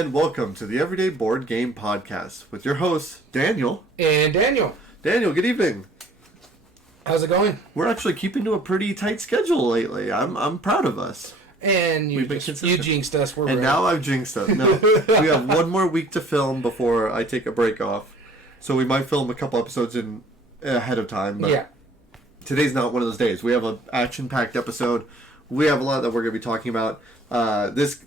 and welcome to the Everyday Board Game Podcast with your hosts, Daniel. And Daniel. Daniel, good evening. How's it going? We're actually keeping to a pretty tight schedule lately. I'm proud of us. And you jinxed us. We're ready. Now I've jinxed us. No, we have one more week to film before I take a break off. So we might film a couple episodes ahead of time. But yeah. Today's not one of those days. We have an action-packed episode. We have a lot that we're going to be talking about. This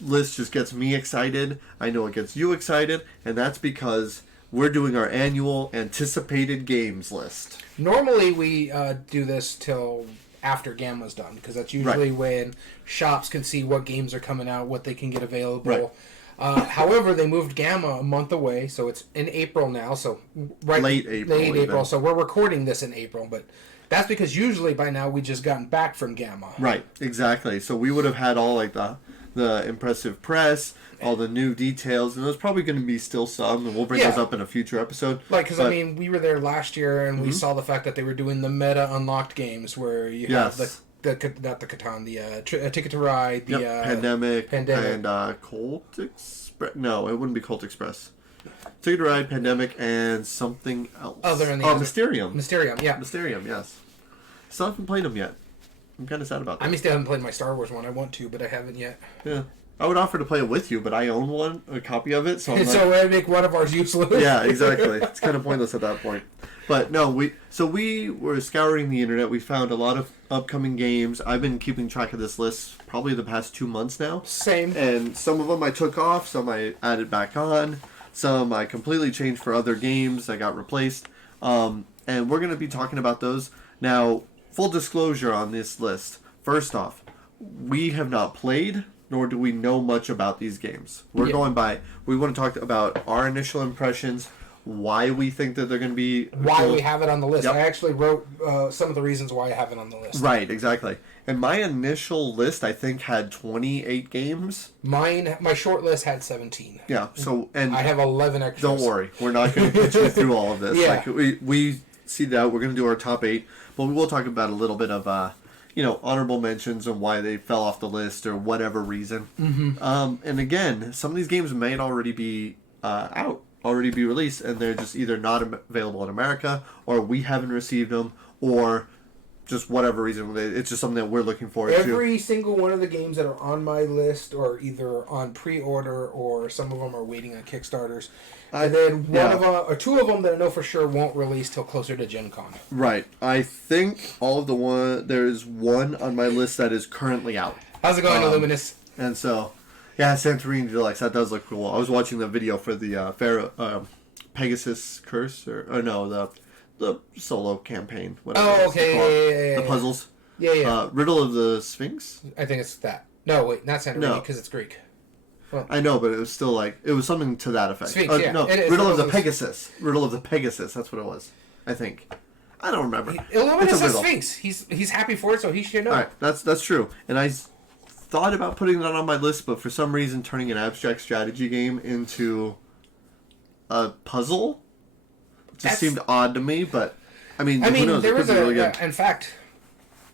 list just gets me excited. I know it gets you excited, and that's because we're doing our annual anticipated games list. Normally we do this till after Gamma's done, because that's usually when shops can see what games are coming out, what they can get available. Right. However, they moved Gamma a month away, so it's in April now. So late April. So we're recording this in April, but that's because usually by now we just gotten back from Gamma. Right, exactly. So we would have had all like the impressive press, all the new details, and there's probably going to be still some, and we'll bring those up in a future episode. Like, because I mean, we were there last year, and we saw the fact that they were doing the meta unlocked games where you have not the Catan, the Ticket to Ride, the Pandemic, and Colt Express. No, it wouldn't be Colt Express. Ticket to Ride, Pandemic, and something else. Mysterium. Mysterium, yes. Still haven't played them yet. I'm kind of sad about that. I still haven't played my Star Wars one. I want to, but I haven't yet. Yeah. I would offer to play it with you, but I own a copy of it, so I'm so I make one of ours useless. Yeah, exactly. It's kind of pointless at that point. But no, we were scouring the internet. We found a lot of upcoming games. I've been keeping track of this list probably the past 2 months now. Same. And some of them I took off, some I added back on, some I completely changed for other games that got replaced. And we're going to be talking about those. Now, full disclosure on this list. First off, we have not played, nor do we know much about these games. We want to talk about our initial impressions, why we think that they're going to be... Why we have it on the list. Yep. I actually wrote some of the reasons why I have it on the list. Right, exactly. And my initial list, I think, had 28 games. My short list had 17. Yeah, so... and I have 11 extras. Don't worry. We're not going to get you through all of this. Yeah. Like, we see that. We're going to do our top 8, but we will talk about a little bit of... honorable mentions and why they fell off the list or whatever reason. Mm-hmm. And again, some of these games may already be already be released, and they're just either not available in America, or we haven't received them, or just whatever reason. It's just something that we're looking forward to. Every single one of the games that are on my list are either on pre-order, or some of them are waiting on Kickstarters. And then one of them, or two of them that I know for sure won't release till closer to Gen Con. Right. I think there's one on my list that is currently out. How's it going, Illuminous? And so, yeah, Santorini Deluxe. That does look cool. I was watching the video for the Pegasus Curse, or no, the solo campaign. Oh, okay. The puzzles. Yeah. Riddle of the Sphinx? I think it's that. No, wait, not Santorini, because it's Greek. Well, I know, but it was still it was something to that effect. Sphinx, yeah. No, Riddle of the Pegasus. Riddle of the Pegasus, that's what it was. I think. I don't remember. Illuminous is Sphinx. He's happy for it, so he should know. Alright, that's true. And I thought about putting that on my list, but for some reason turning an abstract strategy game into a puzzle just seemed odd to me, but who knows? There was in fact,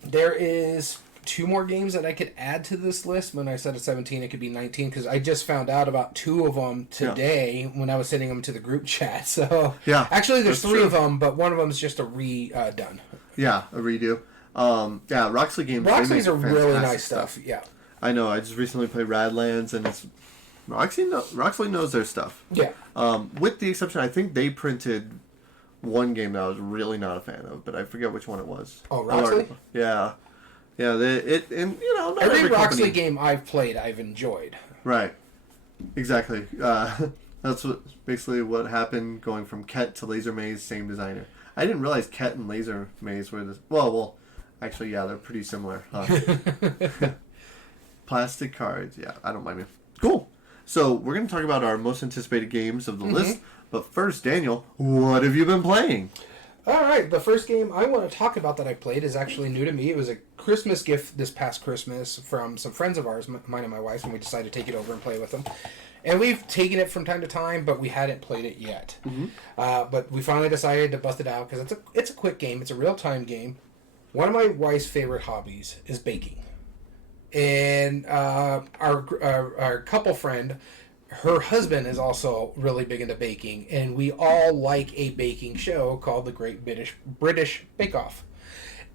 there is 2 more games that I could add to this list. When I said it's 17, it could be 19, because I just found out about 2 of them today when I was sending them to the group chat. So actually, there's 3 of them, but one of them is just a redone. Yeah, a redo. Roxley games. Roxley's are really nice stuff. Yeah, I know. I just recently played Radlands, and it's Roxley knows their stuff. Yeah. With the exception, I think they printed one game that I was really not a fan of, but I forget which one it was. Oh, Roxley? Yeah. Yeah, not every Roxley game I've played, I've enjoyed. Right, exactly. That's basically what happened going from Ket to Laser Maze, same designer. I didn't realize Ket and Laser Maze were this. Well, actually, yeah, they're pretty similar. Huh? Plastic cards, yeah, I don't mind it. Cool. So we're going to talk about our most anticipated games of the list. But first, Daniel, what have you been playing? All right, the first game I want to talk about that I played is actually new to me. It was a Christmas gift this past Christmas from some friends of ours, mine and my wife's, and we decided to take it over and play with them. And we've taken it from time to time, but we hadn't played it yet. Mm-hmm. But we finally decided to bust it out because it's a quick game. It's a real-time game. One of my wife's favorite hobbies is baking. And our couple friend, her husband is also really big into baking, and we all like a baking show called the Great British Bake Off.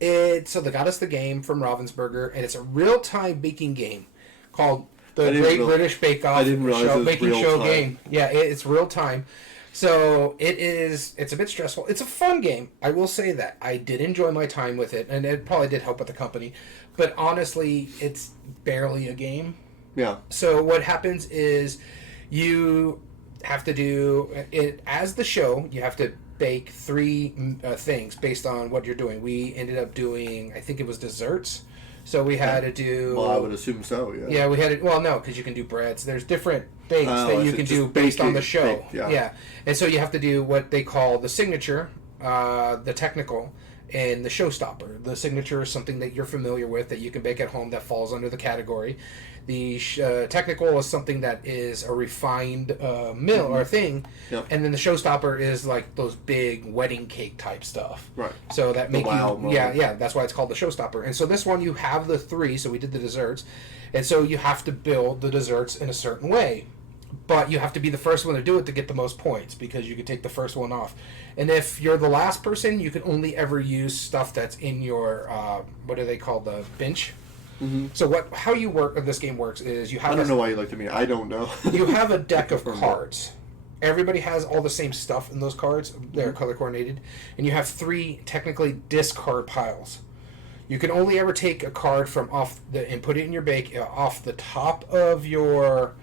So they got us the game from Ravensburger, and it's a real-time baking game called the British Bake Off baking show game. Yeah, it's real-time. So it's a bit stressful. It's a fun game. I will say that. I did enjoy my time with it, and it probably did help with the company. But honestly, it's barely a game. Yeah. So what happens is you have to do it as the show. You have to bake 3 things based on what you're doing. We ended up doing, I think it was desserts. So we had to do... Well, I would assume so, yeah. Yeah, we had to... Well, no, because you can do breads. There's different bakes that you can do based on the show. Yeah. And so you have to do what they call the signature, the technical, and the showstopper. The signature is something that you're familiar with that you can bake at home that falls under the category. The technical is something that is a refined meal or thing, and then the showstopper is like those big wedding cake type stuff. Right. So that make that's why it's called the showstopper. And so this one you have the 3. So we did the desserts, and so you have to build the desserts in a certain way, but you have to be the first one to do it to get the most points because you can take the first one off. And if you're the last person, you can only ever use stuff that's in your what do they call the bench. Mm-hmm. So how this game works is you have... I don't know why you looked at me. I don't know. You have a deck of cards. Everybody has all the same stuff in those cards. They're color coordinated. And you have 3 technically discard piles. You can only ever take a card from and put it in your bake off the top of your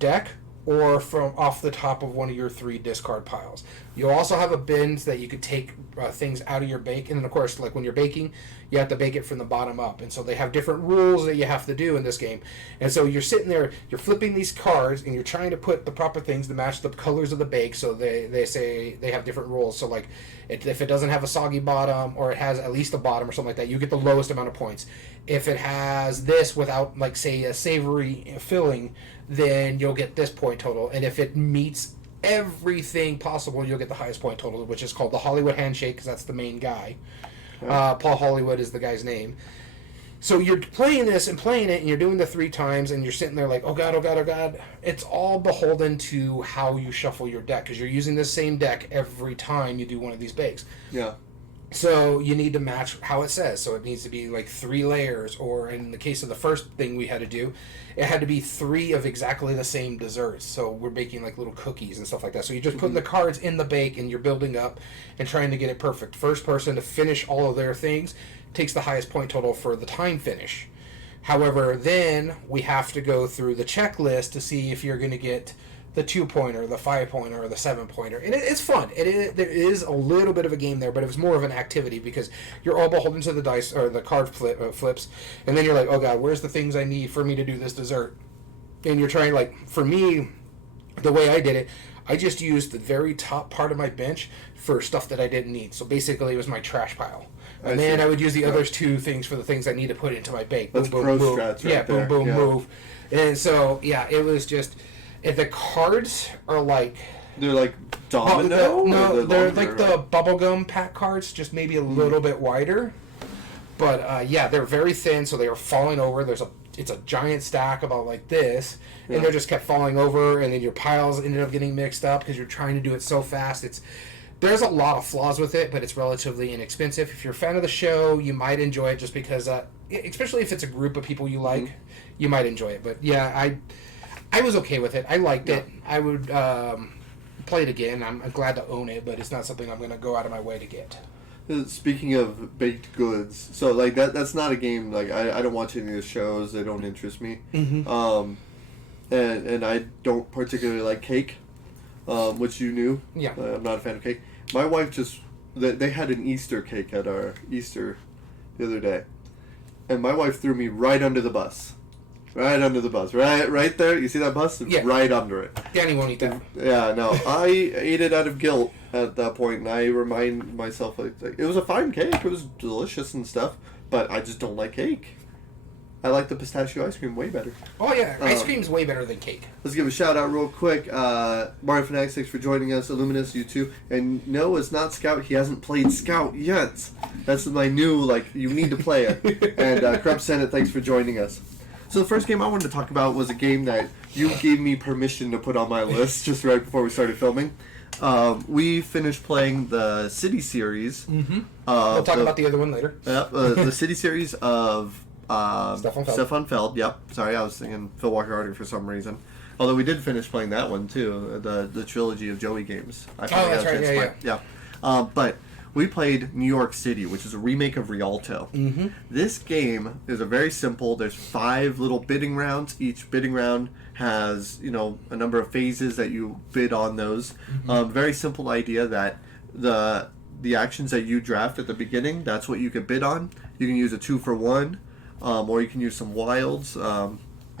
deck or from off the top of one of your 3 discard piles. You'll also have a bins that you could take things out of your bake. And then, of course, like when you're baking, you have to bake it from the bottom up. And so they have different rules that you have to do in this game. And so you're sitting there, you're flipping these cards, and you're trying to put the proper things to match the colors of the bake. So they say they have different rules. So, like, if it doesn't have a soggy bottom or it has at least a bottom or something like that, you get the lowest amount of points. If it has this without, like, say, a savory filling, then you'll get this point total. And if it meets everything possible, you'll get the highest point total, which is called the Hollywood Handshake, because that's the main guy. Paul Hollywood is the guy's name. So you're playing this and playing it, and you're doing the 3 times, and you're sitting there like, oh god, oh god, oh god. It's all beholden to how you shuffle your deck, because you're using the same deck every time you do one of these bakes. Yeah. So you need to match how it says. So it needs to be like 3 layers, or in the case of the first thing we had to do, it had to be 3 of exactly the same desserts. So we're baking like little cookies and stuff like that. So you're just putting the cards in the bake and you're building up and trying to get it perfect. First person to finish all of their things takes the highest point total for the time finish. However, then we have to go through the checklist to see if you're going to get the 2-pointer, the 5-pointer, or the 7-pointer. And it's fun. There is a little bit of a game there, but it was more of an activity because you're all beholden to the dice or the card flips, and then you're like, oh god, where's the things I need for me to do this dessert? And you're trying, like, for me, the way I did it, I just used the very top part of my bench for stuff that I didn't need. So basically, it was my trash pile. And then I would use the other 2 things for the things I need to put into my bake. That's pro strats right there. Boom, boom, move. And so, it was just... If the cards are like... They're like domino? No, they're like the bubblegum pack cards, just maybe a little bit wider. But, they're very thin, so they are falling over. It's a giant stack about like this, and they just kept falling over, and then your piles ended up getting mixed up because you're trying to do it so fast. There's a lot of flaws with it, but it's relatively inexpensive. If you're a fan of the show, you might enjoy it just because, especially if it's a group of people you like, you might enjoy it. But, I was okay with it. I liked it. I would play it again. I'm glad to own it, but it's not something I'm going to go out of my way to get. Speaking of baked goods, so like that's not a game, like I don't watch any of the shows. They don't interest me. Mm-hmm. And I don't particularly like cake, which you knew. Yeah. I'm not a fan of cake. My wife they had an Easter cake at our Easter the other day, and my wife threw me right under the bus. Right under the bus. Right there. You see that bus? Yeah. Right under it. Danny won't eat that. Yeah, no. I ate it out of guilt at that point, and I remind myself, like, it was a fine cake. It was delicious and stuff, but I just don't like cake. I like the pistachio ice cream way better. Oh, yeah. Ice cream's way better than cake. Let's give a shout-out real quick. Mario Fanatics, thanks for joining us. Illuminous, you too. And no, it's not Scout. He hasn't played Scout yet. That's my new, you need to play it. And Krebs Senate, thanks for joining us. So the first game I wanted to talk about was a game that you gave me permission to put on my list just right before we started filming. We finished playing the City series. Mm-hmm. We'll talk about the other one later. The City series of Stefan Feld. Yep. Sorry, I was thinking Phil Walker Hardy for some reason. Although we did finish playing that one too, the trilogy of Joey games. That's right. Yeah. But we played New York City, which is a remake of Rialto. Mm-hmm. This game is a very simple. There's 5 little bidding rounds. Each bidding round has a number of phases that you bid on those. Mm-hmm. Very simple idea that the actions that you draft at the beginning, that's what you can bid on. You can use a 2-for-1, or you can use some wilds.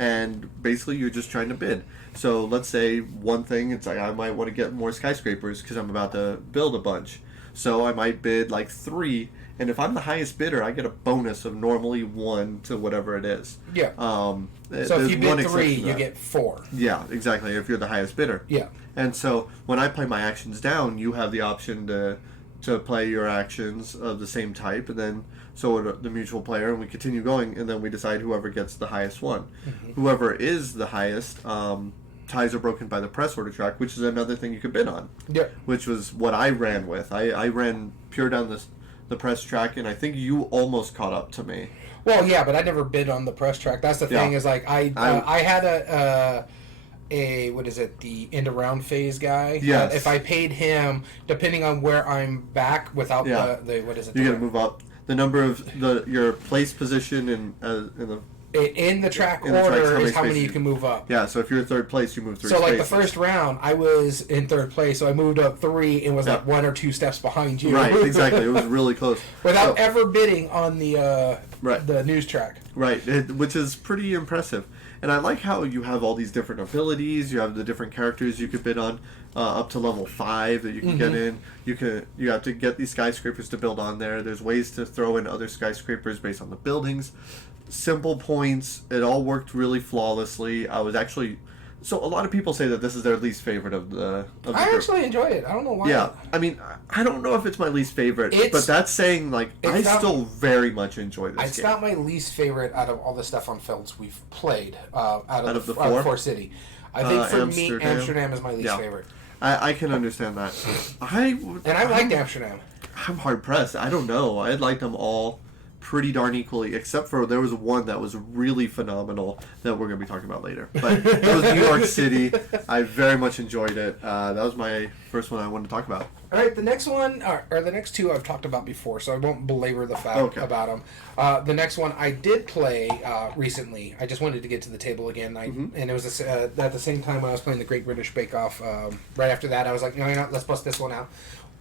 And basically you're just trying to bid. So let's say one thing, it's like I might want to get more skyscrapers because I'm about to build a bunch. So I might bid like 3, and if I'm the highest bidder, I get a bonus of normally 1 to whatever it is. Yeah. So if you bid 3, you get 4. Yeah, exactly, if you're the highest bidder. Yeah. And so when I play my actions down, you have the option to play your actions of the same type, and then so the mutual player, and we continue going, and then we decide whoever gets the highest one. Mm-hmm. Whoever is the highest, ties are broken by the press order track, which is another thing you could bid on. Yep. Which was what I ran with. I ran pure down the press track, and I think you almost caught up to me. Well, yeah, but I never bid on the press track. That's the thing, is like I had the end of round phase guy. Yes. If I paid him, depending on where I'm back without You got to move up. The number of your place position in the track order is how many you can move up. Yeah, so if you're 3rd place, you move 3 So, spaces. like, the first round, I was in 3rd place, so I moved up 3 and was, like, 1 or 2 steps behind you. Right, exactly. It was really close. Without ever bidding on the news track. Right, which is pretty impressive. And I like how you have all these different abilities. You have the different characters you could bid on, up to level 5 that you can get in. You have to get these skyscrapers to build on there. There's ways to throw in other skyscrapers based on the buildings. Simple points. It all worked really flawlessly. So a lot of people say that this is their least favorite of the group. I actually enjoyed it. I don't know why. Yeah, I mean, I don't know if it's my least favorite, but that's saying, like, I still very much enjoy this game. It's not my least favorite out of all the Stefan Felds we've played, out of the 4 City. I think for me, Amsterdam is my least favorite. I can understand that. I liked Amsterdam. I'm hard-pressed. I don't know. I liked them all pretty darn equally, except for there was one that was really phenomenal that we're going to be talking about later. But it was New York City. I very much enjoyed it. That was my first one I wanted to talk about. All right, the next one, or the next 2 I've talked about before, so I won't belabor the fact about them. The next one I did play recently. I just wanted to get to the table again, and it was at the same time when I was playing the Great British Bake Off. Right after that, I was like, no, let's bust this one out.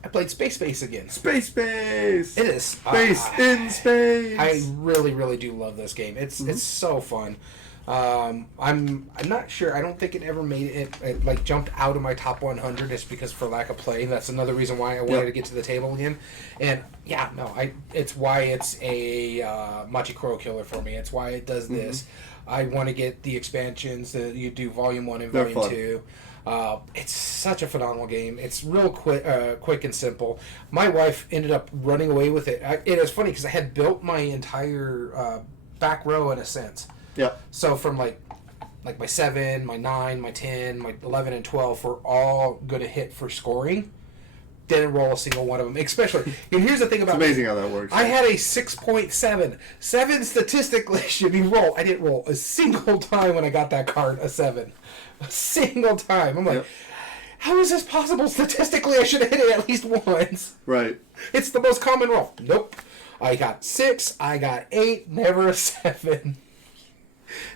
I played Space again. Space! It is. Space in space! I really, really do love this game. It's so fun. I'm not sure. I don't think it ever made it like jumped out of my top 100 just because for lack of play. That's another reason why I wanted to get to the table again. And yeah, no, it's why it's a Machi Koro killer for me. It's why it does this. I want to get the expansions that you do Volume 1 and Volume 2. It's such a phenomenal game. It's real quick and simple. My wife ended up running away with it. It was funny because I had built my entire back row in a sense. Yeah. So from like my 7, my 9, my 10, my 11, and 12 were all going to hit for scoring. Didn't roll a single one of them. Especially, and here's the thing about it's amazing how that works. I had a 6.7. 7 statistically should be rolled. I didn't roll a single time when I got that card a 7. A single time. I'm like, how is this possible? Statistically, I should have hit it at least once. Right. It's the most common roll. Nope. I got 6. I got 8. Never a 7.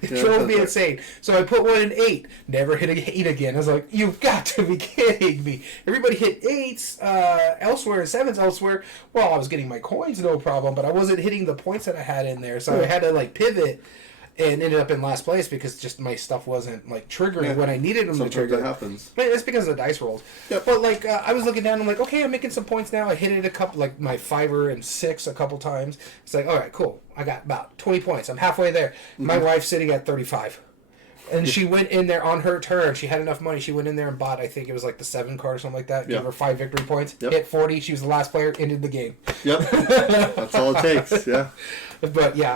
It drove me insane. So I put one in 8. Never hit an 8 again. I was like, you've got to be kidding me. Everybody hit 8s elsewhere and 7s elsewhere. Well, I was getting my coins, no problem, but I wasn't hitting the points that I had in there. So I had to like pivot and ended up in last place because just my stuff wasn't like triggering when I needed them to trigger. That happens. But it's because of the dice rolls. Yep. But like I was looking down, I'm like, okay, I'm making some points now. I hit it a couple, like my 5 and 6 a couple times. It's like, all right, cool. I got about 20 points. I'm halfway there. My wife's sitting at 35. And she went in there on her turn. She had enough money. She went in there and bought, I think it was like the 7 card or something like that. Yep. Gave her 5 victory points. Yep. Hit 40. She was the last player. Ended the game. Yep. That's all it takes. Yeah. But yeah,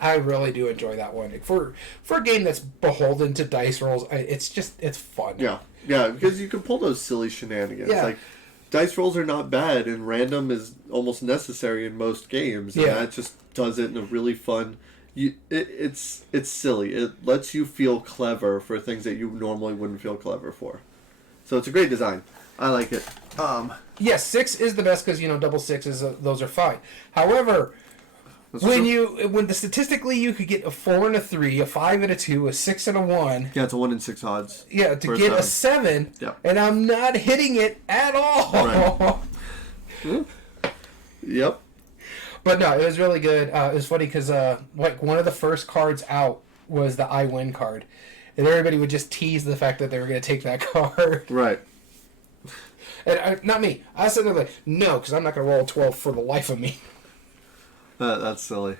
I really do enjoy that one. For a game that's beholden to dice rolls, it's fun. Yeah. Yeah, because you can pull those silly shenanigans. Yeah. Like, dice rolls are not bad, and random is almost necessary in most games. And that just does it in a really fun... It's silly. It lets you feel clever for things that you normally wouldn't feel clever for. So it's a great design. I like it. Yes, 6 is the best because double sixes those are fine. However, when statistically you could get a 4 and a 3, a 5 and a 2, a 6 and a 1. Yeah, it's a 1 in 6 odds. Yeah, to get a 7, and I'm not hitting it at all. Right. Yep. But no, it was really good. It was funny because one of the first cards out was the I win card, and everybody would just tease the fact that they were going to take that card. Right. And not me. I said they're like, no, because I'm not going to roll a 12 for the life of me. That's silly.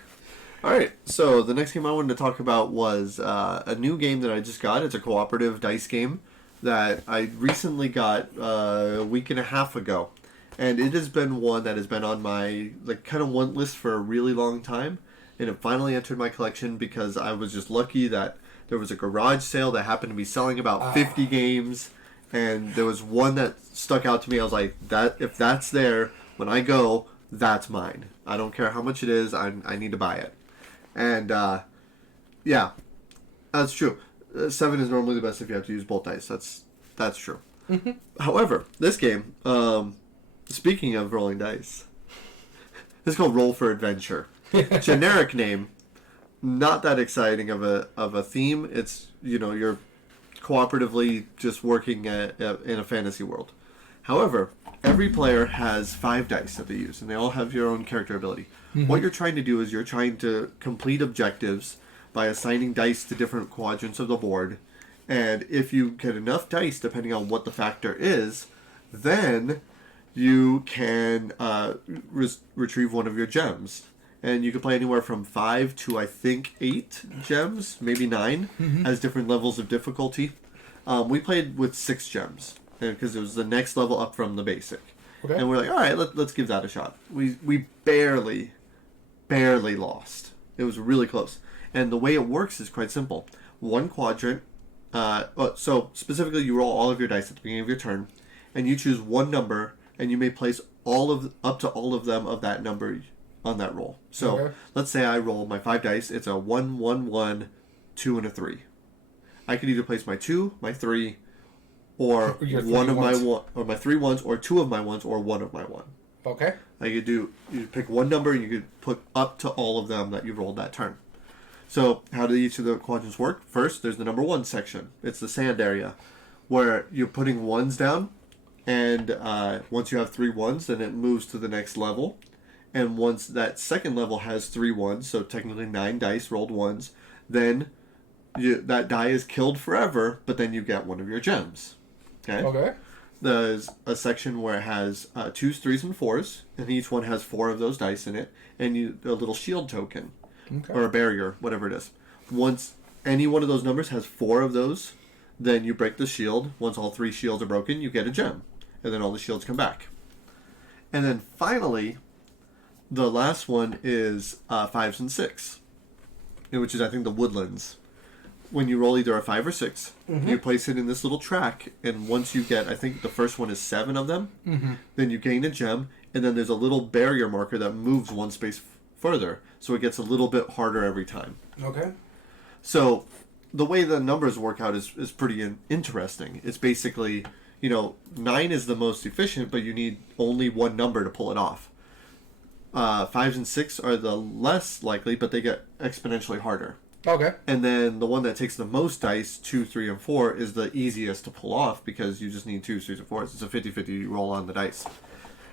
All right, so the next game I wanted to talk about was a new game that I just got. It's a cooperative dice game that I recently got a week and a half ago. And it has been one that has been on my kind of want list for a really long time. And it finally entered my collection because I was just lucky that there was a garage sale that happened to be selling about 50 games. And there was one that stuck out to me. I was like, if that's there, when I go, that's mine. I don't care how much it is. I need to buy it. And, yeah, that's true. 7 is normally the best if you have to use both dice. That's true. Mm-hmm. However, this game... speaking of rolling dice, this is called Roll for Adventure. Generic name, not that exciting of a theme. It's you're cooperatively just working in a fantasy world. However, every player has 5 dice that they use, and they all have your own character ability. Mm-hmm. What you're trying to do is you're trying to complete objectives by assigning dice to different quadrants of the board, and if you get enough dice, depending on what the factor is, then you can retrieve one of your gems. And you can play anywhere from 5 to, I think, 8 gems, maybe 9, has different levels of difficulty. We played with 6 gems, because it was the next level up from the basic. Okay. And we're like, all right, let's give that a shot. We barely lost. It was really close. And the way it works is quite simple. One quadrant, so specifically you roll all of your dice at the beginning of your turn, and you choose one number, and you may place up to all of them of that number on that roll. So let's say I roll my 5 dice. It's a 1, 1, 1, 2, and a 3. I could either place my 2, my 3, or one of my 1, or my 3 ones, or 2 of my ones, or 1 of my 1. Okay. You pick one number, and you could put up to all of them that you rolled that turn. So how do each of the quadrants work? First, there's the number 1 section. It's the sand area, where you're putting ones down. And once you have 3 ones, then it moves to the next level. And once that second level has 3 ones, so technically 9 dice rolled ones, then that die is killed forever, but then you get one of your gems. Okay? There's a section where it has 2s, 3s, and 4s, and each one has 4 of those dice in it, and a little shield token, or a barrier, whatever it is. Once any one of those numbers has 4 of those, then you break the shield. Once all 3 shields are broken, you get a gem. And then all the shields come back. And then finally, the last one is 5s and 6, which is, I think, the woodlands. When you roll either a 5 or 6, you place it in this little track, and once you get, I think the first one is 7 of them, then you gain a gem, and then there's a little barrier marker that moves one space further, so it gets a little bit harder every time. Okay. So the way the numbers work out is pretty interesting. It's basically... 9 is the most efficient, but you need only one number to pull it off. 5s and 6 are the less likely, but they get exponentially harder. Okay. And then the one that takes the most dice, 2, 3, and 4, is the easiest to pull off because you just need 2s, 3s, and 4s. It's a 50-50 roll on the dice.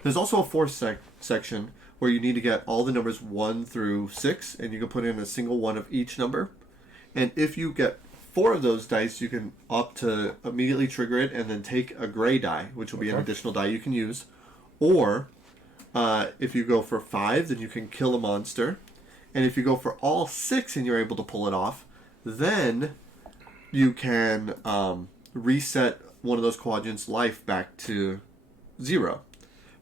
There's also a fourth section where you need to get all the numbers 1 through 6, and you can put in a single one of each number. And if you get 4 of those dice, you can opt to immediately trigger it and then take a gray die, which will be an additional die you can use. Or, if you go for 5, then you can kill a monster. And if you go for all 6 and you're able to pull it off, then you can reset one of those quadrants' life back to 0.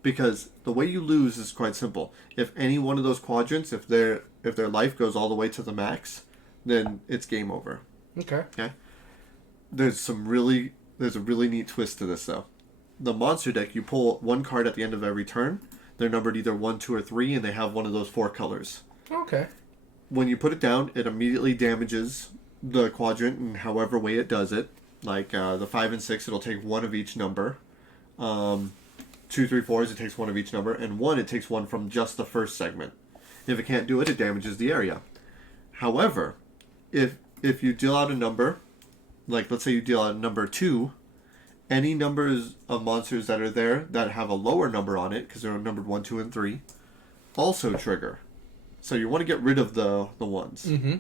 Because the way you lose is quite simple. If any one of those quadrants, if their life goes all the way to the max, then it's game over. Okay. Okay. There's a really neat twist to this though. The monster deck, you pull one card at the end of every turn. They're numbered either 1, 2, or 3, and they have one of those 4 colors. Okay. When you put it down, it immediately damages the quadrant in however way it does it. Like the 5 and 6, it'll take one of each number. 2, 3, 4s, it takes one of each number, and 1, it takes one from just the first segment. If it can't do it, it damages the area. However, if you deal out a number, like let's say you deal out a number 2, any numbers of monsters that are there that have a lower number on it, because they're numbered 1, 2, and 3, also trigger. So you want to get rid of the ones. Mm-hmm.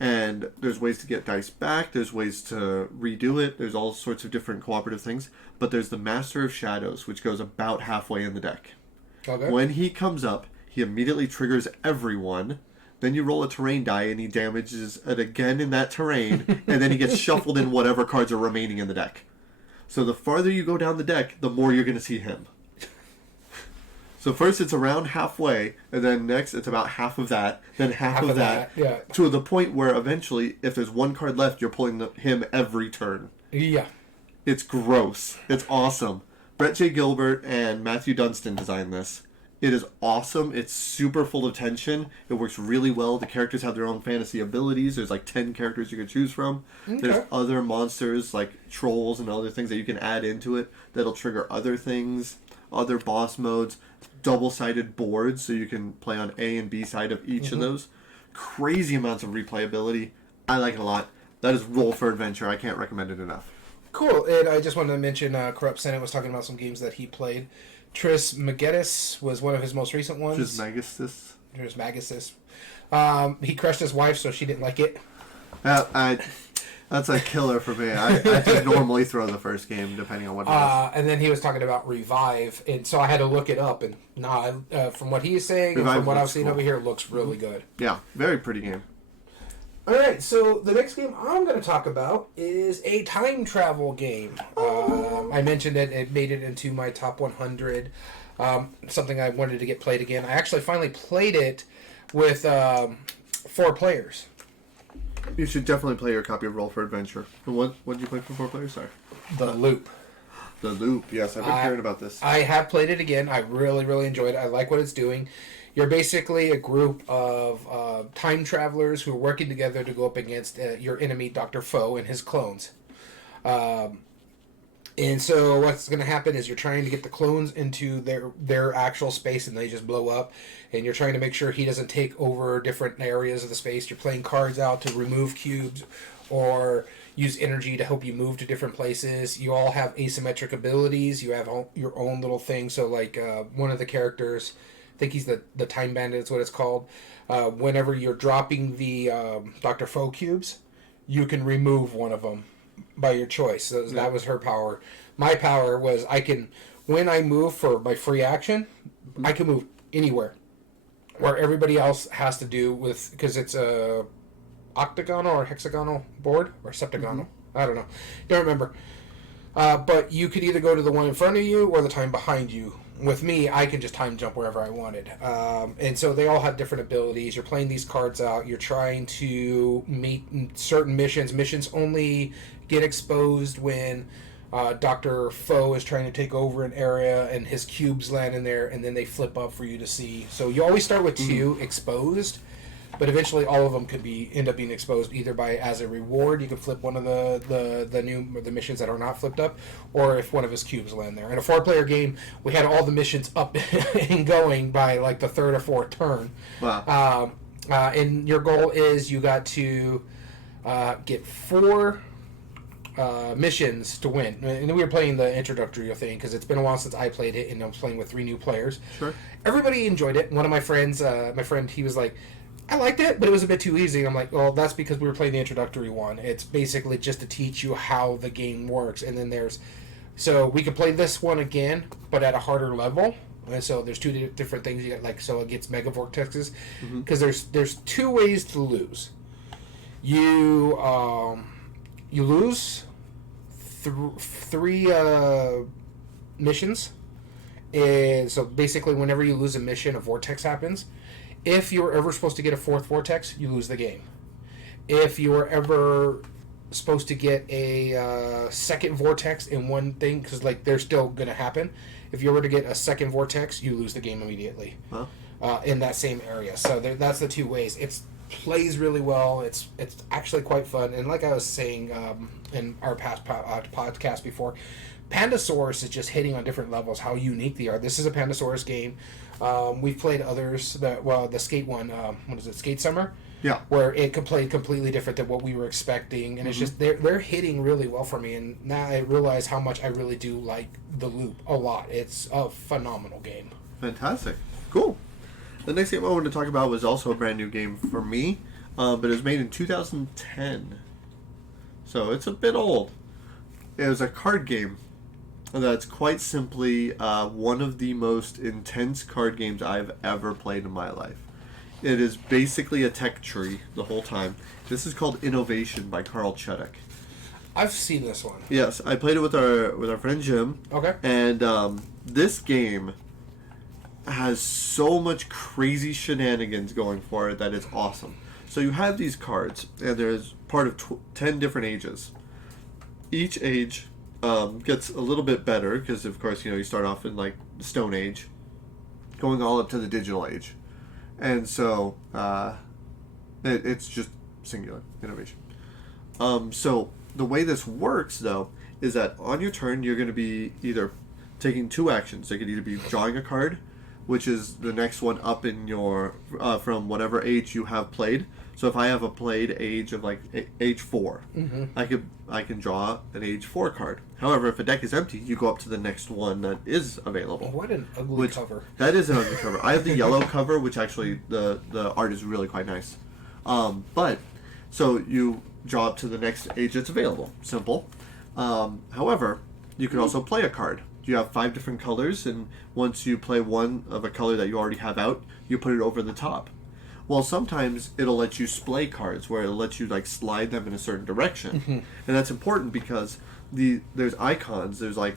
And there's ways to get dice back, there's ways to redo it, there's all sorts of different cooperative things. But there's the Master of Shadows, which goes about halfway in the deck. Okay. When he comes up, he immediately triggers everyone. Then you roll a terrain die and he damages it again in that terrain, and then he gets shuffled in whatever cards are remaining in the deck. So the farther you go down the deck, the more you're going to see him. So first it's around halfway, and then next it's about half of that, then half of that. Yeah. To the point where eventually, if there's one card left, you're pulling him every turn. Yeah. It's gross. It's awesome. Brett J. Gilbert and Matthew Dunstan designed this. It is awesome. It's super full of tension. It works really well. The characters have their own fantasy abilities. There's like 10 characters you can choose from. Okay. There's other monsters like trolls and other things that you can add into it that'll trigger other things, other boss modes, double-sided boards so you can play on A and B side of each of those. Crazy amounts of replayability. I like it a lot. That is Roll for Adventure. I can't recommend it enough. Cool. And I just wanted to mention Corrupt Senate was talking about some games that he played. Tris Megatis was one of his most recent ones. Trismegistus. He crushed his wife, so she didn't like it. That's a killer for me. I just normally throw the first game, depending on what it is. And then he was talking about Revive, and so I had to look it up. And from what he's saying, and Revive from what I've looks seen cool. over here, it looks really good. Yeah, very pretty game. All right, so the next game I'm going to talk about is a time travel game. I mentioned it; it made it into my top 100. Something I wanted to get played again. I actually finally played it with 4 players. You should definitely play your copy of Roll for Adventure. What did you play for 4 players? Sorry. The Loop. The Loop. Yes, I've been hearing about this. I have played it again. I really, really enjoyed it. I like what it's doing. You're basically a group of time travelers who are working together to go up against your enemy, Dr. Foe, and his clones. And so what's going to happen is you're trying to get the clones into their actual space, and they just blow up. And you're trying to make sure he doesn't take over different areas of the space. You're playing cards out to remove cubes or use energy to help you move to different places. You all have asymmetric abilities. You have your own little thing. So like one of the characters, I think he's the Time Bandit is what it's called. Whenever you're dropping the Dr. Foe cubes, you can remove one of them by your choice. So that was her power. My power was when I move for my free action, I can move anywhere. Where everybody else has to do with, because it's a octagonal or hexagonal board or septagonal. I don't know. Don't remember. But you could either go to the one in front of you or the time behind you. With me, I can just time jump wherever I wanted. And so they all have different abilities. You're playing these cards out. You're trying to meet certain missions. Missions only get exposed when Dr. Foe is trying to take over an area and his cubes land in there, and then they flip up for you to see. So you always start with 2 exposed, but eventually all of them could end up being exposed either as a reward. You can flip one of the missions that are not flipped up, or if one of his cubes land there. In a 4-player game, we had all the missions up and going by like the 3rd or 4th turn. Wow. And your goal is you got to get 4 missions to win. And we were playing the introductory thing because it's been a while since I played it, and I was playing with 3 new players. Sure. Everybody enjoyed it. One of my friends, he was like, I liked it, but it was a bit too easy. I'm like, well, that's because we were playing the introductory one. It's basically just to teach you how the game works. And then so we could play this one again, but at a harder level. And so there's 2 different things you got, so it gets mega vortexes. Because there's 2 ways to lose. You You lose three missions. And so basically, whenever you lose a mission, a vortex happens. If you're ever supposed to get a fourth vortex, you lose the game. If you are ever supposed to get a second vortex in one thing, because like they're still going to happen, if you were to get a second vortex, you lose the game immediately. Huh? In that same area. So that's the two ways. It plays really well. It's actually quite fun. And like I was saying in our past podcast before, Pandasaurus is just hitting on different levels how unique they are. This is a Pandasaurus game. We've played others. The skate one, what is it, Skate Summer? Yeah. Where it could play completely different than what we were expecting. And it's just, they're hitting really well for me. And now I realize how much I really do like the loop a lot. It's a phenomenal game. Fantastic. Cool. The next game I wanted to talk about was also a brand new game for me, but it was made in 2010. So it's a bit old. It was a card game that's quite simply one of the most intense card games I've ever played in my life. It is basically a tech tree the whole time. This is called Innovation by Carl Chudik. I've seen this one. Yes, I played it with our friend Jim. Okay. And this game has so much crazy shenanigans going for it that it's awesome. So you have these cards, and there's part of 10 different ages. Each age gets a little bit better because, of course, you start off in like the Stone Age, going all up to the Digital Age, and so it's just singular innovation. So the way this works, though, is that on your turn you're going to be either taking two actions. They could either be drawing a card, which is the next one up in your from whatever age you have played. So if I have a played age of like age 4, I can draw an age 4 card. However, if a deck is empty, you go up to the next one that is available. What an ugly cover! That is an ugly cover. I have the yellow cover, which actually the art is really quite nice. But so you draw up to the next age that's available. Simple. However, you can also play a card. You have 5 different colors, and once you play one of a color that you already have out, you put it over the top. Well, sometimes it'll let you splay cards, where it'll let you like slide them in a certain direction, and that's important because there's icons, there's like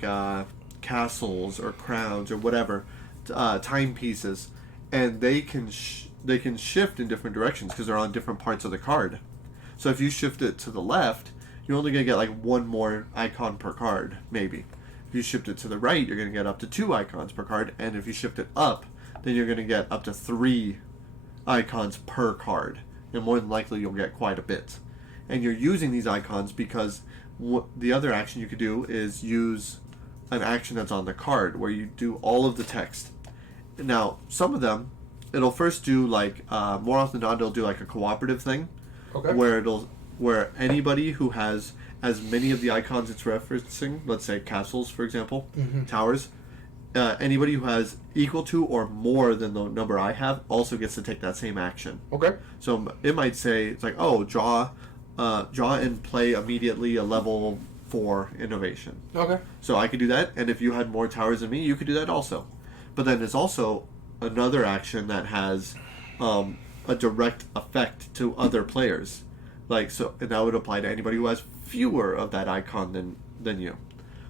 castles or crowns or whatever, timepieces, and they can shift in different directions because they're on different parts of the card. So if you shift it to the left, you're only gonna get like one more icon per card, maybe. If you shift it to the right, you're going to get up to 2 icons per card, and if you shift it up, then you're going to get up to 3 icons per card, and more than likely you'll get quite a bit. And you're using these icons because the other action you could do is use an action that's on the card, where you do all of the text. Now, some of them, it'll first do like, more often than not, it'll do like a cooperative thing, where anybody who has as many of the icons it's referencing, let's say castles, for example, towers, anybody who has equal to or more than the number I have also gets to take that same action. Okay. So it might say, it's like, oh, draw and play immediately a level 4 innovation. Okay. So I could do that, and if you had more towers than me, you could do that also. But then there's also another action that has a direct effect to other players. And that would apply to anybody who has fewer of that icon than you.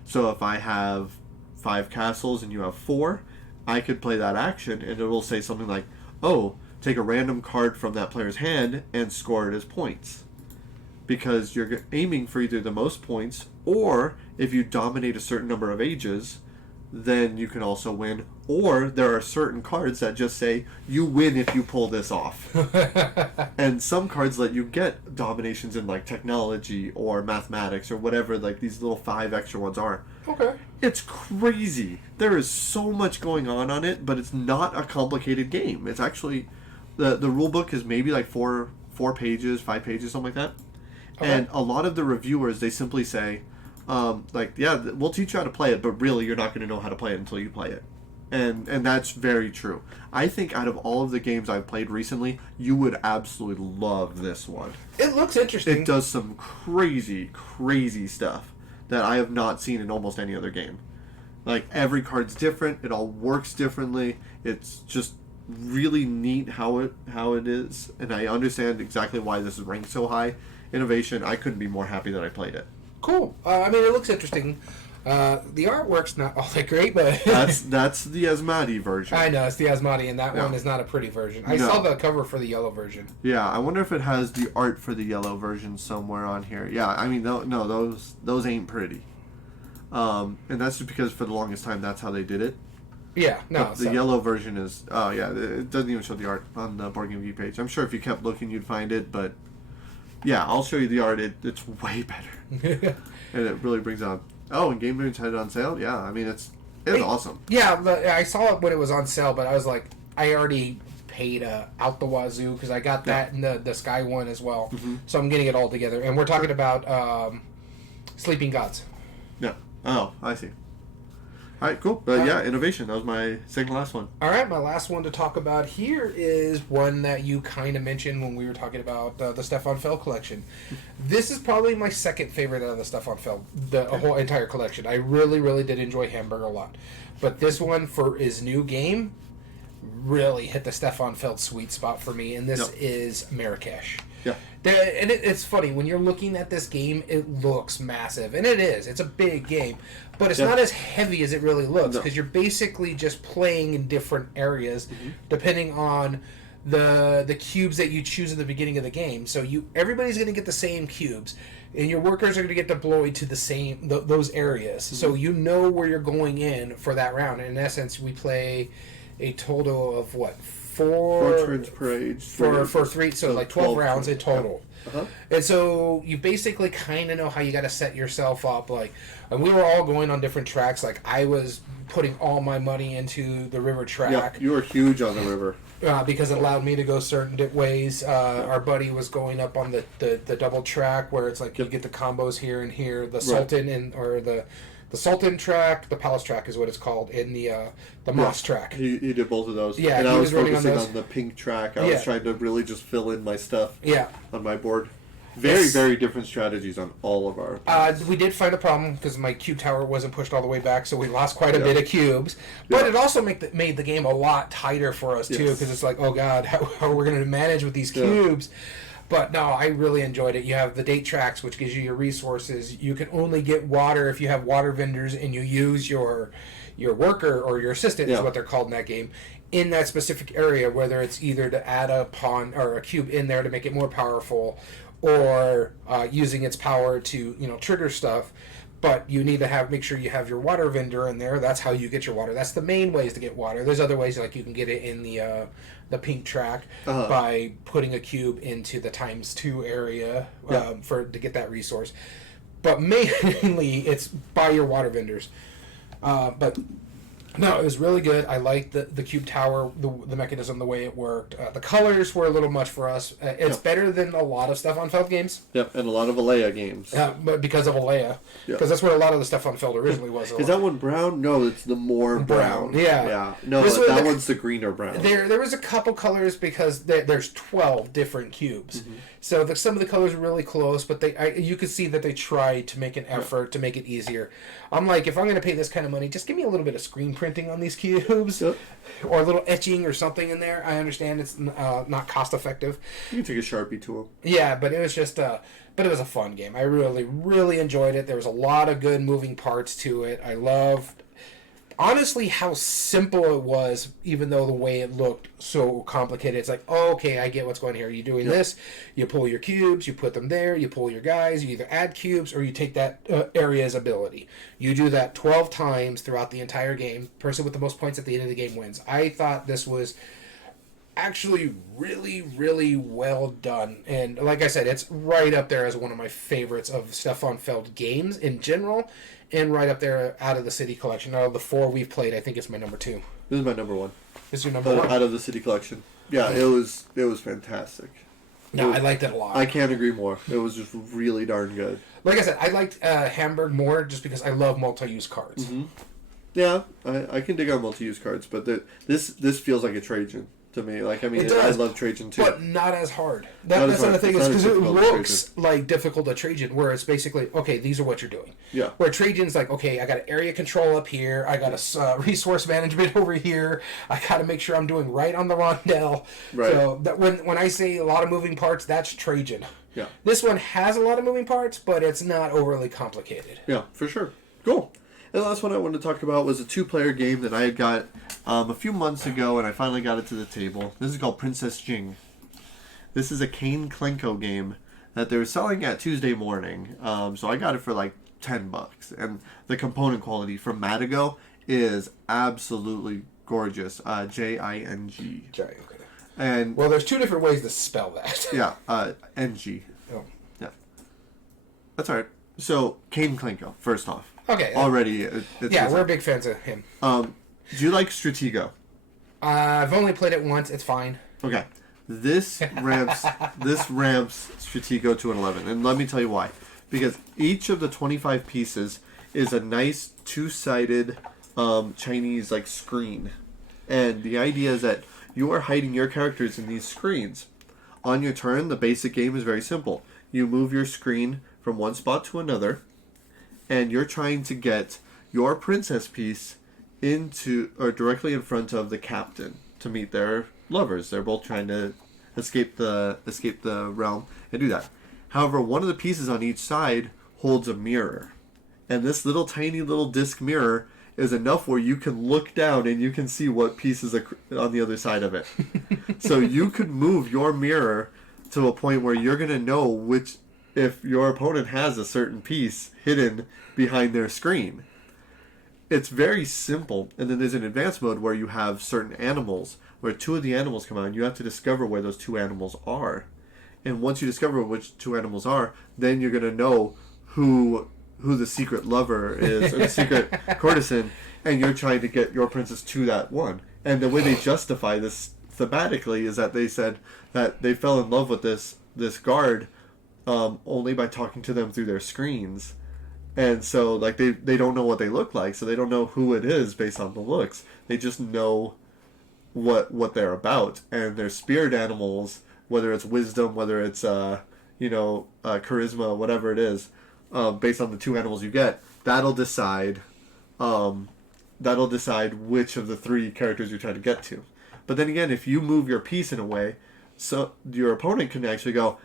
So if I have 5 castles and you have 4, I could play that action, and it will say something like, oh, take a random card from that player's hand and score it as points. Because you're aiming for either the most points, or if you dominate a certain number of ages, then you can also win. Or there are certain cards that just say, you win if you pull this off. And some cards let you get dominations in like technology or mathematics or whatever like these little 5 extra ones are. Okay. It's crazy. There is so much going on it, but it's not a complicated game. It's actually, the rule book is maybe like 4 pages, 5 pages, something like that. Okay. And a lot of the reviewers, they simply say, we'll teach you how to play it, but really you're not going to know how to play it until you play it. And that's very true. I think out of all of the games I've played recently, you would absolutely love this one. It looks interesting. It does some crazy, crazy stuff that I have not seen in almost any other game. Like, every card's different. It all works differently. It's just really neat how it is. And I understand exactly why this is ranked so high. Innovation. I couldn't be more happy that I played it. Cool. I mean, it looks interesting. The artwork's not all that great, but that's the Asmati version. I know it's the Asmati, and that Yeah. one is not a pretty version. I No. saw the cover for the yellow version. Yeah, I wonder if it has the art for the yellow version somewhere on here. Yeah, I mean, no, those ain't pretty. And that's just because for the longest time that's how they did it. Yeah, no. But the yellow version is. Oh yeah, it doesn't even show the art on the Board Game Geek page. I'm sure if you kept looking, you'd find it, but yeah, I'll show you the art. It's way better, and it really brings out. Oh, and Game Moon's had it on sale. Yeah, I mean it's awesome. Yeah, but I saw it when it was on sale, but I was like, I already paid out the wazoo because I got that in the Sky one as well. Mm-hmm. So I'm getting it all together, and we're talking about Sleeping Gods. Yeah. Oh, I see. All right, cool. But yeah, Innovation. That was my second last one. All right, my last one to talk about here is one that you kind of mentioned when we were talking about the Stefan Feld collection. This is probably my second favorite out of the Stefan Feld, the whole entire collection. I really, really did enjoy Hamburg a lot. But this one, for his new game, really hit the Stefan Feld sweet spot for me, and this is Marrakesh. Yeah. And it's funny, when you're looking at this game, it looks massive. And it is. It's a big game. But it's not as heavy as it really looks, because you're basically just playing in different areas, depending on the cubes that you choose at the beginning of the game. So everybody's going to get the same cubes, and your workers are going to get deployed to the same those areas. So you know where you're going in for that round. And in essence, we play a total of, what, four turns per age for three, so like 12 rounds in total. Uh-huh. And so you basically kind of know how you got to set yourself up. Like, and we were all going on different tracks. Like, I was putting all my money into the river track. Yeah, you were huge on the river. Because it allowed me to go certain ways. Our buddy was going up on the double track where it's like you get the combos here and here. The Sultan or the Sultan track, the Palace track is what it's called, and the Moss track. He did both of those. Yeah, and he I was was running on focusing those. on the pink track. I was trying to really just fill in my stuff on my board. Yes. Very different strategies on all of our we did find a problem because my cube tower wasn't pushed all the way back, so we lost quite a bit of cubes. But it also made the game a lot tighter for us, too, because it's like, oh, God, how are we going to manage with these cubes? But no, I really enjoyed it. You have the date tracks, which gives you your resources. You can only get water if you have water vendors and you use your worker or your assistant is what they're called in that game, in that specific area, whether it's either to add a pawn or a cube in there to make it more powerful, or using its power to trigger stuff. But you need to make sure you have your water vendor in there. That's how you get your water. That's the main ways to get water. There's other ways, like you can get it in the pink track by putting a cube into the ×2 area to get that resource. But mainly it's by your water vendors. But no, it was really good. I liked the cube tower, the mechanism, the way it worked. The colors were a little much for us. It's better than a lot of Stefan Feld games. Yep, and a lot of Alea games. But because of Alea. Because that's what a lot of the Stefan Feld originally was. Is that one brown? No, it's the more brown. Yeah. No, that one's the greener brown. There was a couple colors because there's 12 different cubes. So some of the colors are really close, but you could see that they tried to make an effort to make it easier. I'm like, if I'm going to pay this kind of money, just give me a little bit of screen printing on these cubes, or a little etching or something in there. I understand it's not cost effective. You can take a Sharpie to them. Yeah, but it was just but it was a fun game. I really, really enjoyed it. There was a lot of good moving parts to it. I loved, honestly, how simple it was, even though the way it looked so complicated. It's like, oh, okay, I get what's going here. You're doing this, you pull your cubes, you put them there, you pull your guys, you either add cubes or you take that area's ability. You do that 12 times throughout the entire game. Person with the most points at the end of the game wins. I thought this was actually really, really well done. And like I said, it's right up there as one of my favorites of Stefan Feld games in general, and right up there out of the City collection. Out of the 4 we've played, I think it's my number 2. This is my number 1. This is your number 1? Out of the City collection. Yeah, it was fantastic. No, I liked it a lot. I can't agree more. It was just really darn good. Like I said, I liked Hamburg more just because I love multi-use cards. Yeah, I can dig on multi-use cards, but this feels like a Trajan to me. Like, I mean, I love Trajan too. But not as hard. That's the thing, is because it looks like difficult to Trajan, where it's basically, okay, these are what you're doing. Yeah. Where Trajan's like, okay, I got an area control up here, I got a resource management over here, I got to make sure I'm doing right on the rondel. Right. So that when I say a lot of moving parts, that's Trajan. Yeah. This one has a lot of moving parts, but it's not overly complicated. Yeah, for sure. Cool. And the last one I wanted to talk about was a 2-player game that I had got a few months ago, and I finally got it to the table. This is called Princess Jing. This is a Kane Klenko game that they were selling at Tuesday morning. So I got it for like $10, and the component quality from Madigo is absolutely gorgeous. Jing. Okay. And well, there's 2 different ways to spell that. yeah, ng. Oh. Yeah, that's all right. So Kane Klenko, first off. Okay. Already, it's we're big fans of him. Do you like Stratego? I've only played it once. It's fine. Okay. This ramps Stratego to an 11, and let me tell you why. Because each of the 25 pieces is a nice 2-sided Chinese like screen, and the idea is that you are hiding your characters in these screens. On your turn, the basic game is very simple. You move your screen from one spot to another, and you're trying to get your princess piece into or directly in front of the captain to meet their lovers. They're both trying to escape the realm and do that. However, one of the pieces on each side holds a mirror, and this little tiny little disc mirror is enough where you can look down and you can see what piece is on the other side of it. So you could move your mirror to a point where you're going to know if your opponent has a certain piece hidden behind their screen. It's very simple, and then there's an advanced mode where you have certain animals, where 2 of the animals come out, and you have to discover where those 2 animals are. And once you discover which 2 animals are, then you're going to know who the secret lover is, or the secret courtesan, and you're trying to get your princess to that one. And the way they justify this thematically is that they said that they fell in love with this guard only by talking to them through their screens. And so, like, they don't know what they look like, so they don't know who it is based on the looks. They just know what they're about. And their spirit animals, whether it's wisdom, whether it's charisma, whatever it is, based on the 2 animals you get, that'll decide which of the 3 characters you're trying to get to. But then again, if you move your piece in a way, so your opponent can actually go,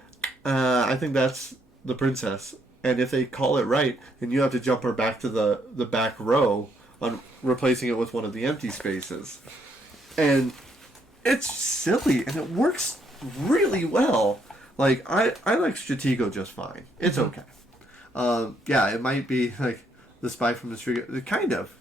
I think that's the princess. And if they call it right, then you have to jump her back to the back row on replacing it with one of the empty spaces. And it's silly, and it works really well. Like, I like Stratego just fine. It's okay. It might be like the Spy from the Street, kind of.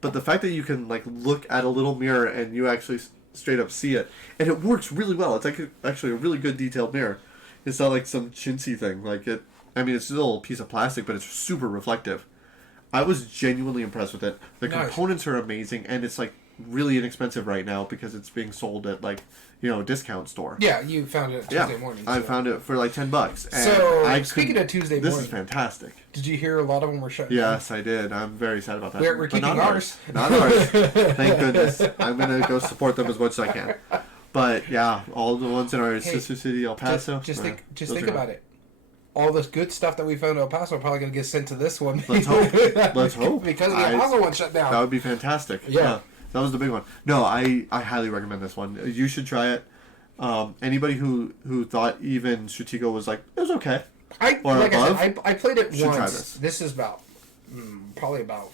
But the fact that you can like look at a little mirror and you actually straight up see it, and it works really well. It's like actually a really good detailed mirror. It's not like some chintzy thing. Like it. I mean, it's still a piece of plastic, but it's super reflective. I was genuinely impressed with it. The components are amazing, and it's like really inexpensive right now because it's being sold at like a discount store. Yeah, you found it Tuesday morning. I found it for like $10. And so speaking of Tuesday morning, this is fantastic. Did you hear a lot of them were shut down? Yes, I did. I'm very sad about that. We're keeping ours. Not ours. Thank goodness. I'm gonna go support them as much as I can. But yeah, all the ones in our sister city, El Paso. Just think about it. All this good stuff that we found in El Paso are probably going to get sent to this one. Let's hope. Let's hope. Because the El Paso one shut down. That would be fantastic. Yeah. That was the big one. No, I highly recommend this one. You should try it. Anybody who thought even Stratego was like, it was okay. I played it once. Try this. This is probably about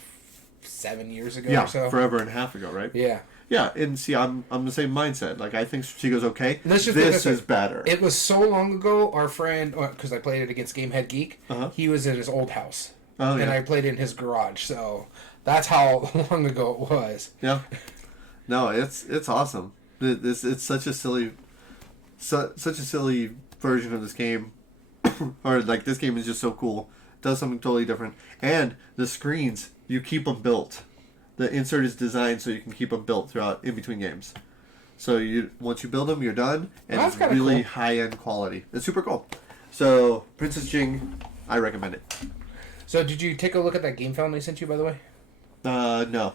7 years ago or so. Yeah, forever and a half ago, right? Yeah. Yeah, and see, I'm the same mindset. Like, I think Stratego's okay. This is better. It was so long ago, our friend, because I played it against Gamehead Geek, he was in his old house. Oh, yeah. And I played it in his garage, so that's how long ago it was. Yeah. No, it's awesome. It's such a silly version of this game. Or, like, this game is just so cool. It does something totally different. And the screens, you keep them built. The insert is designed so you can keep them built throughout in between games. So once you build them, you're done, and it's really cool. High-end quality. It's super cool. So Princess Jing, I recommend it. So did you take a look at that game film they sent you, by the way? No.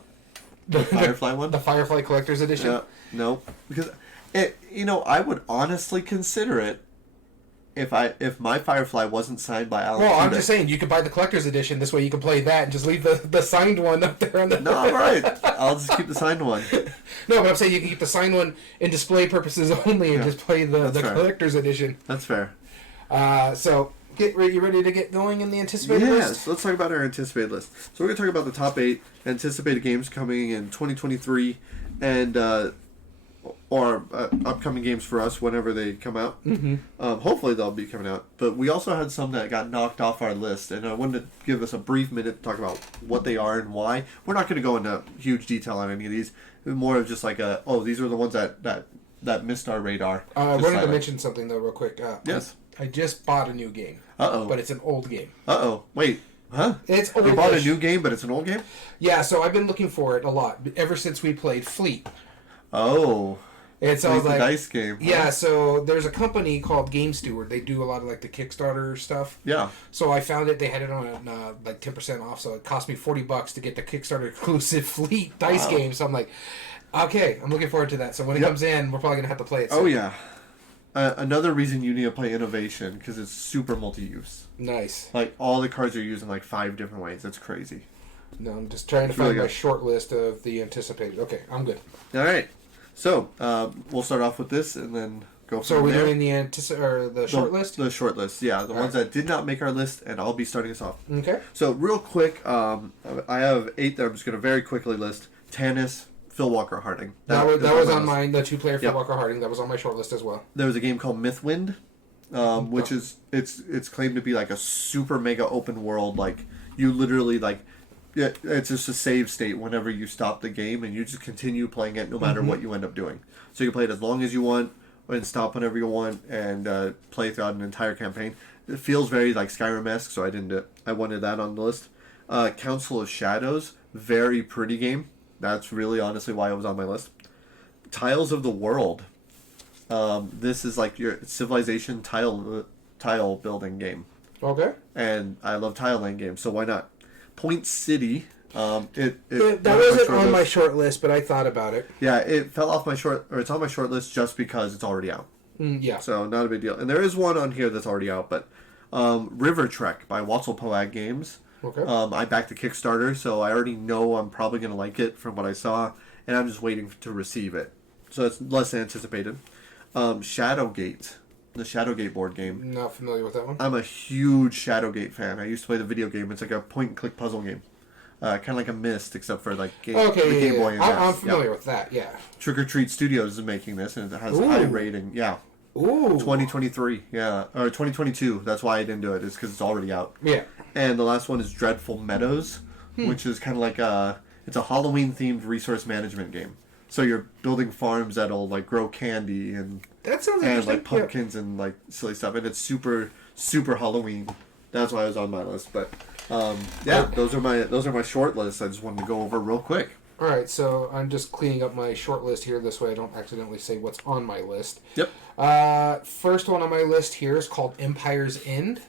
The Firefly one? The Firefly Collector's Edition? No, because I would honestly consider it if my Firefly wasn't signed by Alan. Well, I'm just saying you could buy the collector's edition. This way you can play that and just leave the signed one up there on the. No, all right. I'll just keep the signed one. No, but I'm saying you can keep the signed one in display purposes only and just play the collector's edition. That's fair. So you ready to get going in the anticipated Yes, list? let's talk about our anticipated list. So we're going to talk about the top 8 anticipated games coming in 2023 and or upcoming games for us whenever they come out. Mm-hmm. Hopefully they'll be coming out. But we also had some that got knocked off our list, and I wanted to give us a brief minute to talk about what they are and why. We're not going to go into huge detail on any of these. More of just like these are the ones that missed our radar. I wanted to mention something though real quick. Yes. I just bought a new game. Uh-oh. But it's an old game. Uh-oh. Wait. Huh? It's old. You bought a new game, but it's an old game? Yeah, so I've been looking for it a lot ever since we played Fleet. Oh. And so I was the like, dice game. Huh? Yeah, so there's a company called Game Steward. They do a lot of like the Kickstarter stuff. Yeah. So I found it. They had it on like 10% off. So it cost me $40 to get the Kickstarter exclusive Fleet dice game. So I'm like, okay, I'm looking forward to that. So when it comes in, we're probably gonna have to play it. Oh yeah. Another reason you need to play Innovation because it's super multi-use. Nice. Like all the cards are used in like 5 different ways. That's crazy. No, I'm just trying to find my short list of the anticipated. Okay, I'm good. All right. So we'll start off with this and then go from So are we there. doing the short list? The short list, yeah. The ones that did not make our list, and I'll be starting us off. Okay. So real quick, I have 8 that I'm just going to very quickly list. Tannis, Phil Walker Harding. That was on mine. The 2-player Phil Walker Harding. That was on my short list as well. There was a game called Mythwind, which is it's claimed to be like a super mega open world. Like you literally it's just a save state whenever you stop the game, and you just continue playing it no matter what you end up doing. So you can play it as long as you want, and stop whenever you want, and play throughout an entire campaign. It feels very like Skyrim-esque, so I wanted that on the list. Council of Shadows, very pretty game. That's really honestly why it was on my list. Tiles of the World. This is like your civilization tile building game. Okay. And I love tile laying games, so why not? Point City. That wasn't on my short list, but I thought about it. Yeah, it fell off it's on my short list just because it's already out. Yeah. So not a big deal. And there is one on here that's already out, but River Trek by Watzel Poag Games. Okay. I backed the Kickstarter, so I already know I'm probably going to like it from what I saw, and I'm just waiting to receive it. So it's less anticipated. Shadowgate, the Shadowgate board game. Not familiar with that one. I'm a huge Shadowgate fan. I used to play the video game. It's like a point-and-click puzzle game. Kind of like a Myst, except for like Game Boy and I'm familiar with that, yeah. Trick or Treat Studios is making this, and it has a high rating. Yeah. Ooh. 2023, yeah. Or 2022. That's why I didn't do it. It's because it's already out. Yeah. And the last one is Dreadful Meadows, which is kind of like it's a Halloween-themed resource management game. So you're building farms that'll like grow candy and that sounds and like pumpkins and like silly stuff, and it's super super Halloween. That's why it was on my list. But those are my short lists. I just wanted to go over real quick. All right, so I'm just cleaning up my short list here. This way I don't accidentally say what's on my list. Yep. First one on my list here is called Empire's End.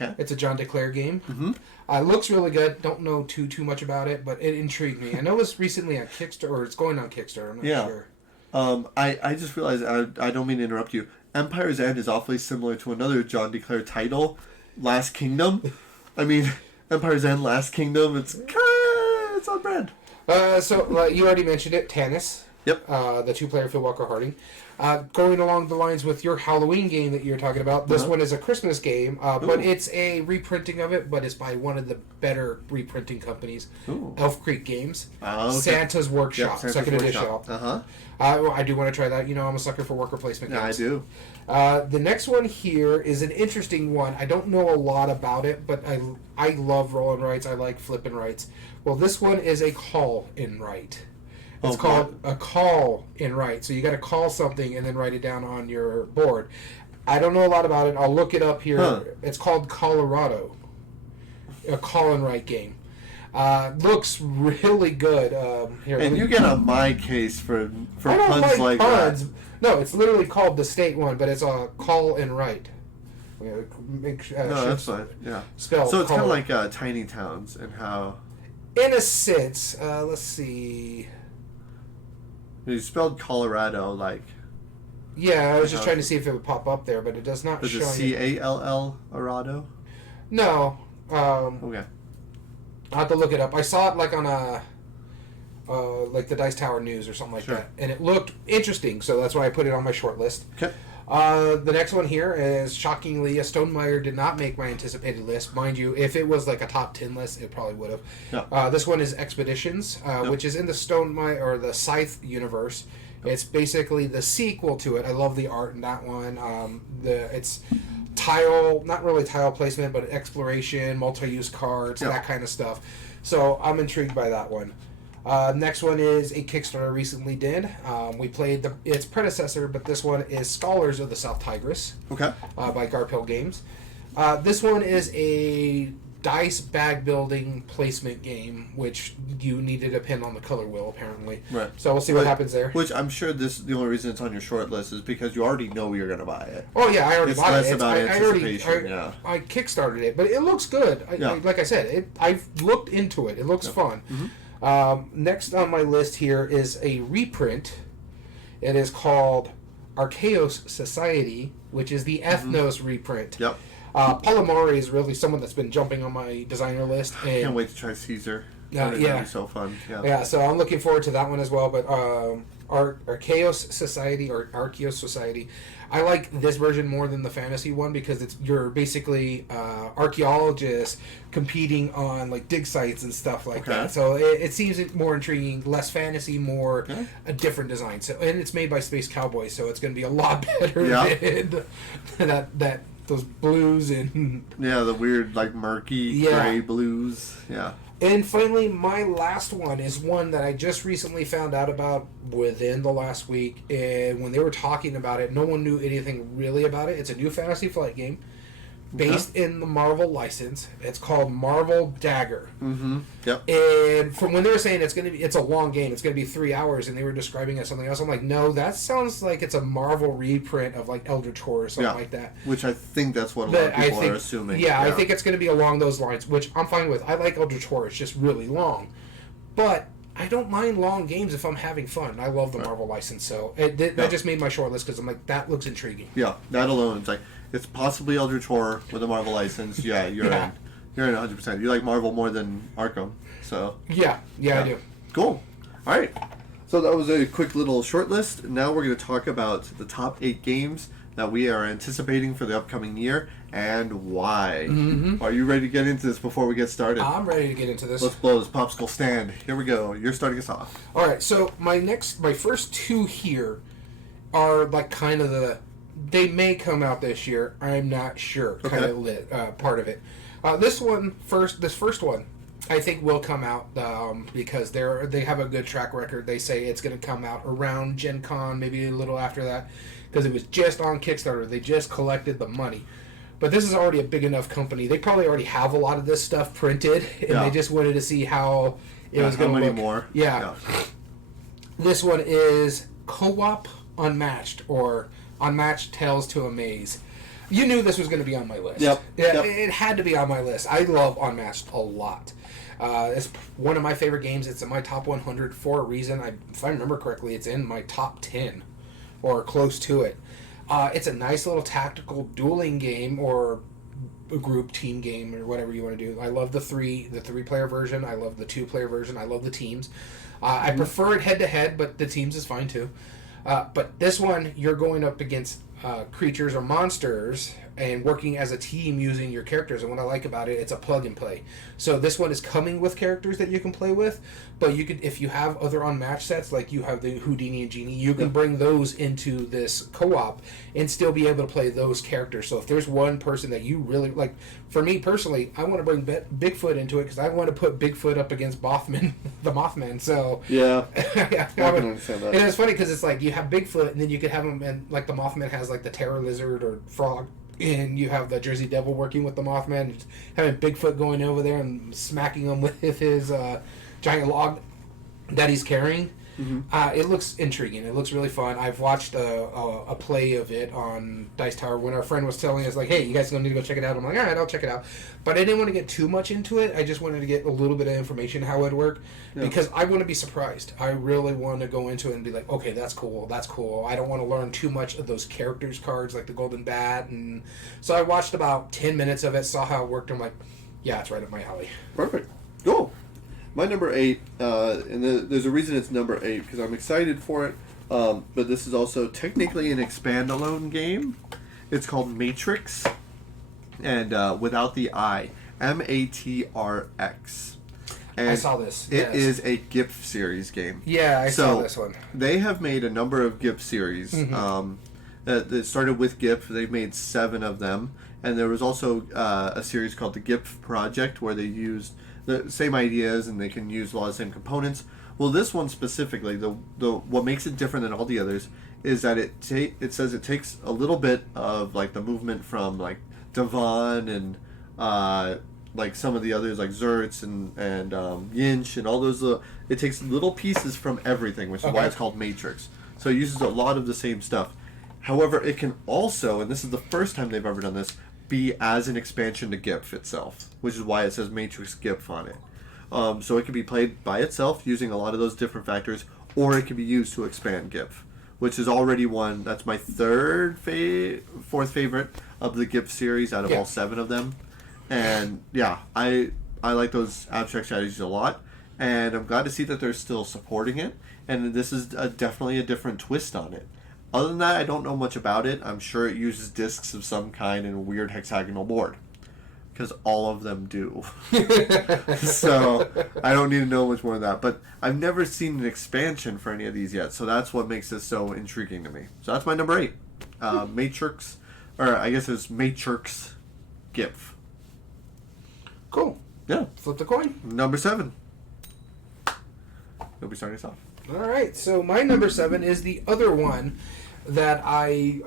Okay. It's a John DeClaire game. Mm-hmm. Looks really good. Don't know too much about it, but it intrigued me. I know it's recently on Kickstarter, or it's going on Kickstarter. I'm not sure. I just realized, I don't mean to interrupt you. Empire's End is awfully similar to another John DeClaire title, Last Kingdom. I mean, Empire's End, Last Kingdom, it's on brand. So you already mentioned it, Tannis. Yep. The 2-player Phil Walker Harding. Going along the lines with your Halloween game that you're talking about, this one is a Christmas game, but it's a reprinting of it, but it's by one of the better reprinting companies, Elf Creek Games. Okay. Santa's Workshop, Santa's second edition. Uh-huh. I do want to try that. You know, I'm a sucker for worker placement games. Yeah, I do. The next one here is an interesting one. I don't know a lot about it, but I love roll and writes. I like flip and writes. Well, this one is a call and write. It's called a call and write. So you got to call something and then write it down on your board. I don't know a lot about it. I'll look it up here. Huh. It's called Colorado. A call and write game. Looks really good. Here, and you get on my case for I don't puns like puns. that. No, it's literally called the state one, but it's a call and write. No, that's fine. Yeah. Spell. So it's kind of like Tiny Towns and how. In a sense, let's see. You spelled Colorado like. Yeah, I was just trying to see if it would pop up there, but it does not show. Is it Call Arado? No. Okay. I'll have to look it up. I saw it like on a. Like the Dice Tower News or something like that, and it looked interesting, so that's why I put it on my short list. Okay. The next one here is shockingly a Stonemaier did not make my anticipated list. Mind you, if it was like a top 10 list, it probably would have. Yeah. This one is Expeditions, which is in the Stonemaier or the Scythe universe. It's basically the sequel to it. I love the art in that one. It's tile, not really tile placement, but exploration, multi-use cards, that kind of stuff. So I'm intrigued by that one. Next one is a Kickstarter recently did. We played its predecessor, but this one is Scholars of the South Tigris. Okay. By Garphill Games. This one is a dice bag building placement game, which you needed a pin on the color wheel apparently. Right. So we'll see what happens there. Which I'm sure the only reason it's on your short list is because you already know you're going to buy it. Oh yeah, I already bought it. It's less about anticipation. I kickstarted it, but it looks good. Like I said, I've looked into it. It looks fun. Mm-hmm. Next on my list here is a reprint. It is called Archaeos Society, which is the Ethnos reprint. Yep. Palomari is really someone that's been jumping on my designer list. And I can't wait to try Caesar. That'd be so fun. Yeah, so I'm looking forward to that one as well. But Archaeos Society or Archaeos Society, I like this version more than the fantasy one because you're basically archaeologists competing on like dig sites and stuff like that. So it seems more intriguing, less fantasy, more a different design. So and it's made by Space Cowboys, so it's going to be a lot better than that those blues and the weird like murky gray blues. Yeah. And finally, my last one is one that I just recently found out about within the last week. And when they were talking about it, no one knew anything really about it. It's a new Fantasy Flight game based in the Marvel license. It's called Marvel Dagger. Mm-hmm. Yep. And from when they were saying it's a long game, it's going to be 3 hours, and they were describing it as something else, I'm like, no, that sounds like it's a Marvel reprint of like Eldritch Horror or something like that. Which I think that's what a lot of people are assuming. Yeah, I think it's going to be along those lines, which I'm fine with. I like Eldritch Horror. It's just really long. But I don't mind long games if I'm having fun. I love the Marvel license, so that just made my short list because I'm like, that looks intriguing. Yeah, that alone, it's like, it's possibly Eldritch Horror with a Marvel license. Yeah, you're in. You're in 100%. You like Marvel more than Arkham, so. Yeah, I do. Cool. All right. So that was a quick little short list. Now we're going to talk about the top 8 games that we are anticipating for the upcoming year and why. Mm-hmm. Are you ready to get into this before we get started? I'm ready to get into this. Let's blow this popsicle stand. Here we go. You're starting us off. All right. So my first 2 here are like kind of they may come out this year. I'm not sure. Kind of part of it. This first one, I think will come out because they have a good track record. They say it's going to come out around Gen Con, maybe a little after that, because it was just on Kickstarter. They just collected the money. But this is already a big enough company. They probably already have a lot of this stuff printed, and they just wanted to see how it was going to look. How many more? Yeah. This one is Co-op Unmatched, or Unmatched Tales to Amaze. You knew this was going to be on my list. Yep. It had to be on my list. I love Unmatched a lot. It's one of my favorite games. It's in my top 100 for a reason. If I remember correctly, it's in my top 10 or close to it. It's a nice little tactical dueling game or a group team game or whatever you want to do. I love the three player version. I love the 2-player version. I love the teams. I prefer it head to head, but the teams is fine too. But this one, you're going up against creatures or monsters and working as a team using your characters. And what I like about it, it's a plug and play. So this one is coming with characters that you can play with, but you could, if you have other unmatched sets, like you have the Houdini and Genie, you can bring those into this co-op and still be able to play those characters. So if there's one person that you really like, for me personally, I want to bring Bigfoot into it because I want to put Bigfoot up against Mothman, the Mothman. So I can understand that. And it's funny because it's like you have Bigfoot and then you could have him, and like the Mothman has like the terror lizard or frog, and you have the Jersey Devil working with the Mothman, having Bigfoot going over there and smacking him with his giant log that he's carrying. Mm-hmm. It looks intriguing. It looks really fun. I've watched a play of it on Dice Tower when our friend was telling us, like, hey, you guys don't need to go check it out. I'm like, all right, I'll check it out. But I didn't want to get too much into it. I just wanted to get a little bit of information how it would work because I want to be surprised. I really want to go into it and be like, okay, that's cool. That's cool. I don't want to learn too much of those characters cards like the Golden Bat. And so I watched about 10 minutes of it, saw how it worked. I'm like, yeah, it's right up my alley. Perfect. Cool. My number 8, and there's a reason it's number 8, because I'm excited for it, But this is also technically an expand-alone game. It's called Matrix, and without the I, Matrx. And I saw this. It is a GIF series game. Yeah, I saw this one. They have made a number of GIF series. That started with GIF. They've made 7 of them. And there was also a series called the GIF Project where they used the same ideas and they can use a lot of the same components. Well, this one specifically, the what makes it different than all the others is that it says it takes a little bit of like the movement from like Devon and like some of the others like Zertz and Yinch and all those. It takes little pieces from everything, which is why it's called Matrix. So it uses a lot of the same stuff. However, it can also, and this is the first time they've ever done this, be as an expansion to GIF itself, which is why it says Matrix GIF on it. So it can be played by itself using a lot of those different factors, or it can be used to expand GIF, which is already one. That's my fourth favorite of the GIF series out of all 7 of them. And yeah, I like those abstract strategies a lot, and I'm glad to see that they're still supporting it. And this is definitely a different twist on it. Other than that, I don't know much about it. I'm sure it uses discs of some kind and a weird hexagonal board. Because all of them do. So, I don't need to know much more than that. But I've never seen an expansion for any of these yet. So that's what makes this so intriguing to me. So that's my number 8. Matrix, or I guess it's Matrix GIF. Cool. Yeah. Flip the coin. Number 7. You'll be starting us off. All right, so my number 7 is the other one that I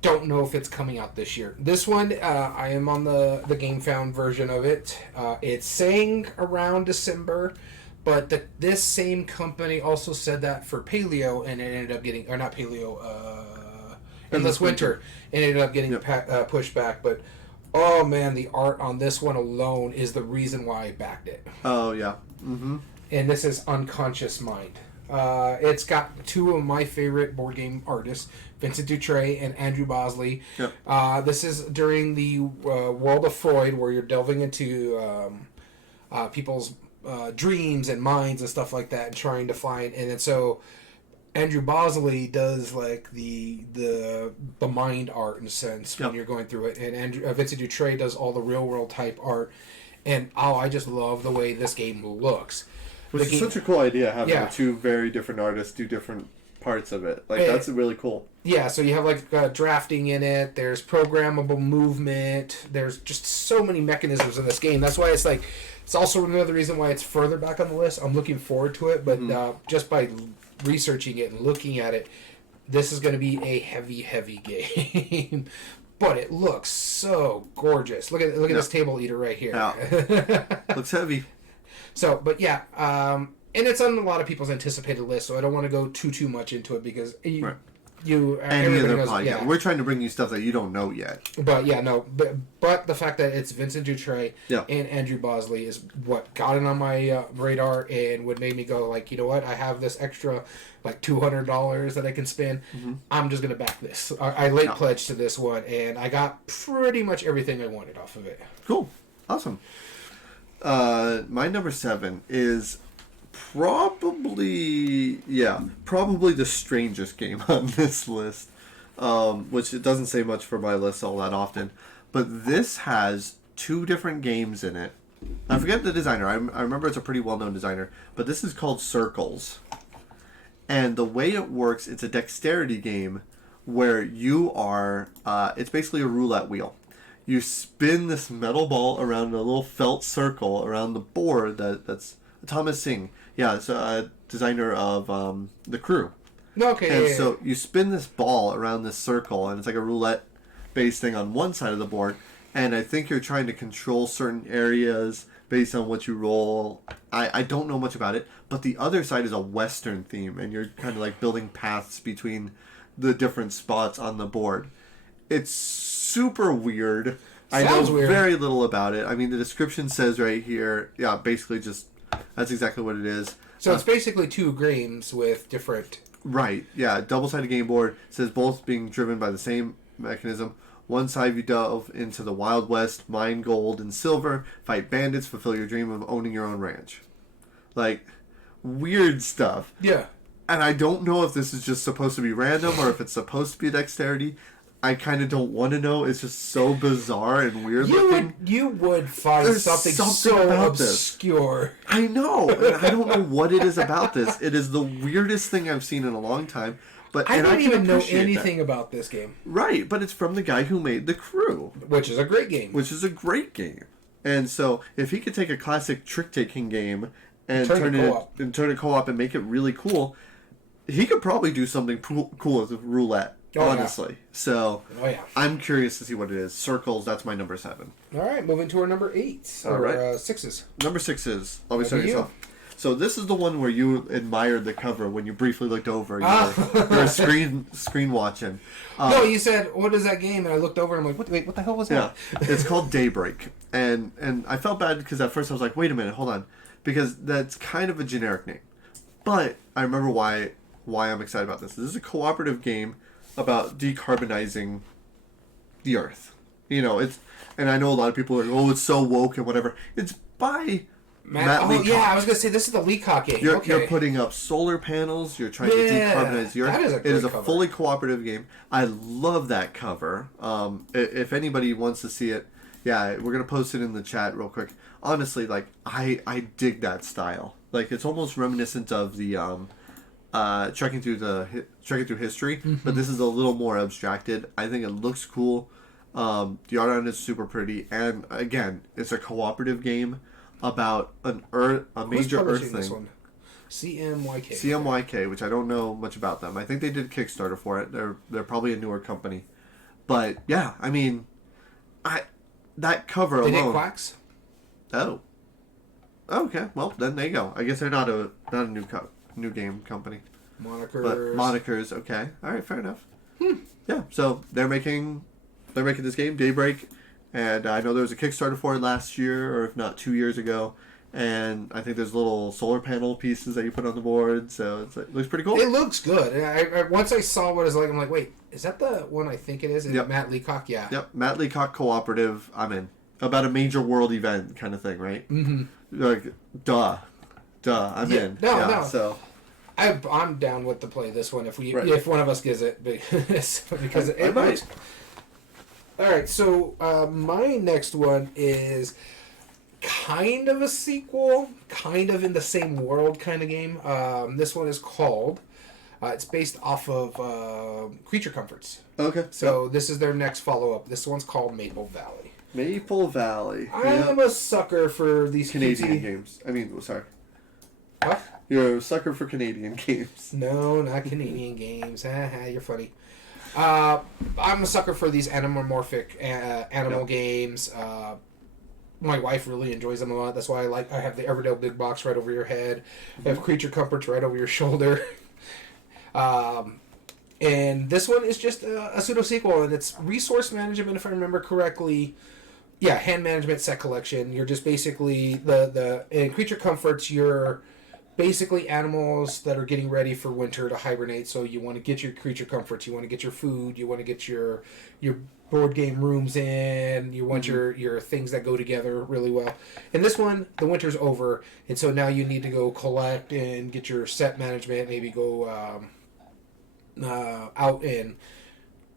don't know if it's coming out this year. This one, I am on the GameFound version of it. It's saying around December, but this same company also said that for Paleo, and it ended up getting, or not Paleo, Endless Winter, and ended up getting pushed back. But oh man, the art on this one alone is the reason why I backed it. Oh yeah. Mm-hmm. And this is Unconscious Mind. It's got 2 of my favorite board game artists, Vincent Dutray and Andrew Bosley. Yep. This is during the world of Freud, where you're delving into people's dreams and minds and stuff like that, and trying to find. And then so Andrew Bosley does like the mind art in a sense when you're going through it, and Vincent Dutray does all the real world type art. And I just love the way this game looks. Which is such a cool idea, having 2 very different artists do different parts of it. Like, that's really cool. Yeah, so you have, like, drafting in it. There's programmable movement. There's just so many mechanisms in this game. That's why it's, like, it's also another reason why it's further back on the list. I'm looking forward to it, but just by researching it and looking at it, this is going to be a heavy, heavy game. But it looks so gorgeous. Look at this table eater right here. Yeah. Looks heavy. So, but yeah, and it's on a lot of people's anticipated list, so I don't want to go too much into it because everybody knows. We're trying to bring you stuff that you don't know yet. But yeah, no, but the fact that it's Vincent Dutray and Andrew Bosley is what got it on my radar and what made me go like, you know what, I have this extra like $200 that I can spend. Mm-hmm. I'm just gonna back this. I late pledged to this one, and I got pretty much everything I wanted off of it. Cool, awesome. My number 7 is probably the strangest game on this list, which it doesn't say much for my list all that often, but this has 2 different games in it. I forget the designer. I remember it's a pretty well-known designer, but this is called Circles, and the way it works, it's a dexterity game where you are it's basically a roulette wheel. You spin this metal ball around a little felt circle around the board that's Thomas Singh. Yeah, it's a designer of The Crew. Okay. And so you spin this ball around this circle, and it's like a roulette-based thing on one side of the board, and I think you're trying to control certain areas based on what you roll. I don't know much about it, but the other side is a Western theme, and you're kind of like building paths between the different spots on the board. It's super weird. I know very little about it. I mean, the description says right here, basically just, that's exactly what it is. So it's basically 2 games with different... Right, yeah. Double-sided game board. Says both being driven by the same mechanism. One side you delve into the Wild West, mine gold and silver, fight bandits, fulfill your dream of owning your own ranch. Like, weird stuff. Yeah. And I don't know if this is just supposed to be random or if it's supposed to be dexterity. I kind of don't want to know. It's just so bizarre and weird looking. You would find There's something something so about obscure. I know. And I don't know what it is about this. It is the weirdest thing I've seen in a long time. But I don't even know appreciate anything that. about this game. Right, but it's from the guy who made The Crew. Which is a great game. Which is a great game. And so, if he could take a classic trick-taking game and turn it co-op and make it really cool, he could probably do something cool with roulette, honestly. Yeah. So, yeah. I'm curious to see what it is. Circles, that's my number 7. All right, moving to our number 8. All right. 6s. Number 6 is, always start yourself. So this is the one where you admired the cover when you briefly looked over. You were screen watching. No, you said, what is that game? And I looked over and I'm like, what the hell was that? Yeah, it's called Daybreak. And I felt bad because at first I was like, wait a minute, hold on. Because that's kind of a generic name. But I remember why I'm excited about this. This is a cooperative game about decarbonizing the Earth. And I know a lot of people are like, oh, it's so woke and whatever. It's by Matt Leacock. Yeah, I was going to say, this is the Leacock game. You're putting up solar panels. You're trying to decarbonize the Earth. That is a great It is a cover. fully cooperative game. I love that cover. If anybody wants to see it, yeah, we're going to post it in the chat real quick. Honestly, like, I dig that style. Like, it's almost reminiscent of the trekking through history, but this is a little more abstracted. I think it looks cool. The art on it is super pretty, and again, it's a cooperative game about a major Earth thing. This one? CMYK. CMYK, which I don't know much about them. I think they did Kickstarter for it. They're probably a newer company, but yeah, I mean, that cover alone. They did Quacks? Oh. Okay. Well, then there you go. I guess they're not a new game company. Monikers. But monikers. Okay. All right. Fair enough. Yeah. So they're making this game Daybreak, and I know there was a Kickstarter for it last year, or if not 2 years ago. And I think there's little solar panel pieces that you put on the board, so it looks pretty cool. It looks good. And once I saw what it's like, I'm like, wait, is that the one I think it is? Is it Matt Leacock? Yeah. Yep, Matt Leacock cooperative. I'm in. About a major world event kind of thing, right? Mm-hmm. Like, duh, I'm in. No. So I'm down with to play this one if one of us gets it because it might. All right, so my next one is kind of a sequel, kind of in the same world kind of game. This one is called. It's based off of Creature Comforts. Okay. So this is their next follow-up. This one's called Maple Valley. Maple Valley. I am a sucker for these Canadian games. I mean, sorry. What? You're a sucker for Canadian games. No, not Canadian games. You're funny. I'm a sucker for these anamorphic animal games. My wife really enjoys them a lot. That's why I have the Everdell big box right over your head. I have Creature Comforts right over your shoulder. And this one is just a pseudo sequel, and it's resource management, if I remember correctly. Yeah, hand management set collection. You're just basically in Creature Comforts, you're basically animals that are getting ready for winter to hibernate. So you want to get your Creature Comforts, you want to get your food, you want to get your board game rooms in, you want your things that go together really well. In this one, the winter's over, and so now you need to go collect and get your set management, maybe go out and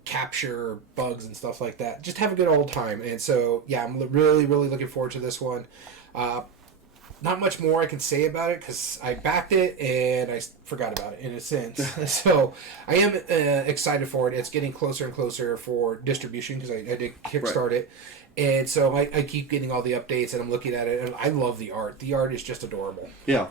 capture bugs and stuff like that. Just have a good old time. And so, yeah, I'm really, really looking forward to this one. Not much more I can say about it because I backed it and I forgot about it in a sense. So I am excited for it. It's getting closer and closer for distribution because I did kickstart it. And so I keep getting all the updates and I'm looking at it and I love the art. The art is just adorable. Yeah.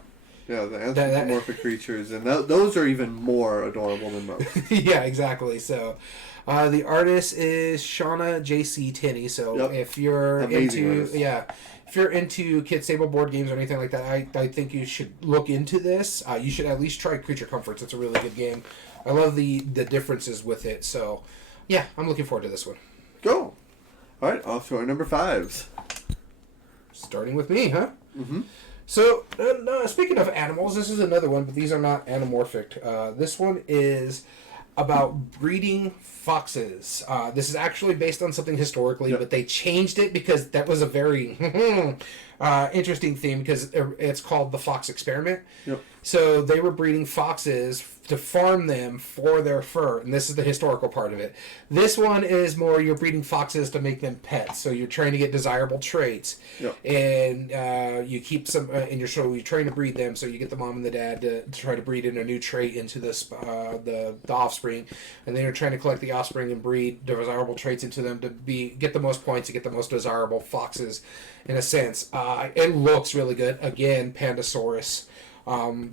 Yeah, the anthropomorphic creatures, and those are even more adorable than most. Yeah, exactly. So, the artist is Shauna J.C. Tinney. So, if you're into kids table board games or anything like that, I think you should look into this. You should at least try Creature Comforts. It's a really good game. I love the differences with it. So, yeah, I'm looking forward to this one. Go. All right, off to our number 5s. Starting with me, huh? Mm-hmm. So, speaking of animals, this is another one, but these are not anamorphic. This one is about breeding foxes. This is actually based on something historically, but they changed it because that was a very, interesting theme because it's called the Fox Experiment. Yep. So they were breeding foxes to farm them for their fur, and this is the historical part of it. This one is more you're breeding foxes to make them pets. So you're trying to get desirable traits, Yep. and you keep some, and you're trying to breed them. So you get the mom and the dad to try to breed in a new trait into this the offspring, and then you're trying to collect the offspring and breed desirable traits into them to get the most points to get the most desirable foxes, in a sense. It looks really good. Again, Pandasaurus.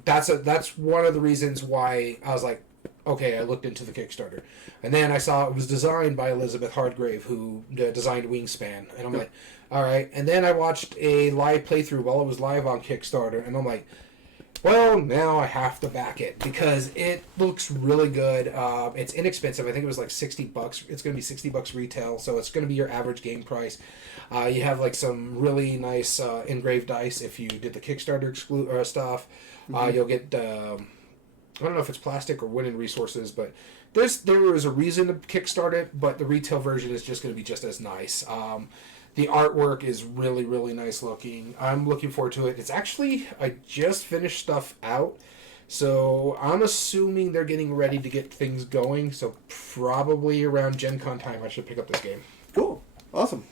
That's one of the reasons why I was like, okay, I looked into the Kickstarter. And then I saw it was designed by Elizabeth Hardgrave, who designed Wingspan. And I'm like, all right. And then I watched a live playthrough while it was live on Kickstarter. And I'm like, well, now I have to back it because it looks really good. It's inexpensive. I think it was like $60. It's going to be $60 retail. So it's going to be your average game price. You have like some really nice engraved dice if you did the Kickstarter stuff. You'll get I don't know if it's plastic or winning resources, but there is a reason to kickstart it, but the retail version is just going to be just as nice. The artwork is really, really nice looking. I'm looking forward to it. It's actually, I just finished stuff out, so I'm assuming they're getting ready to get things going, so probably around Gen Con time I should pick up this game. Cool. Awesome.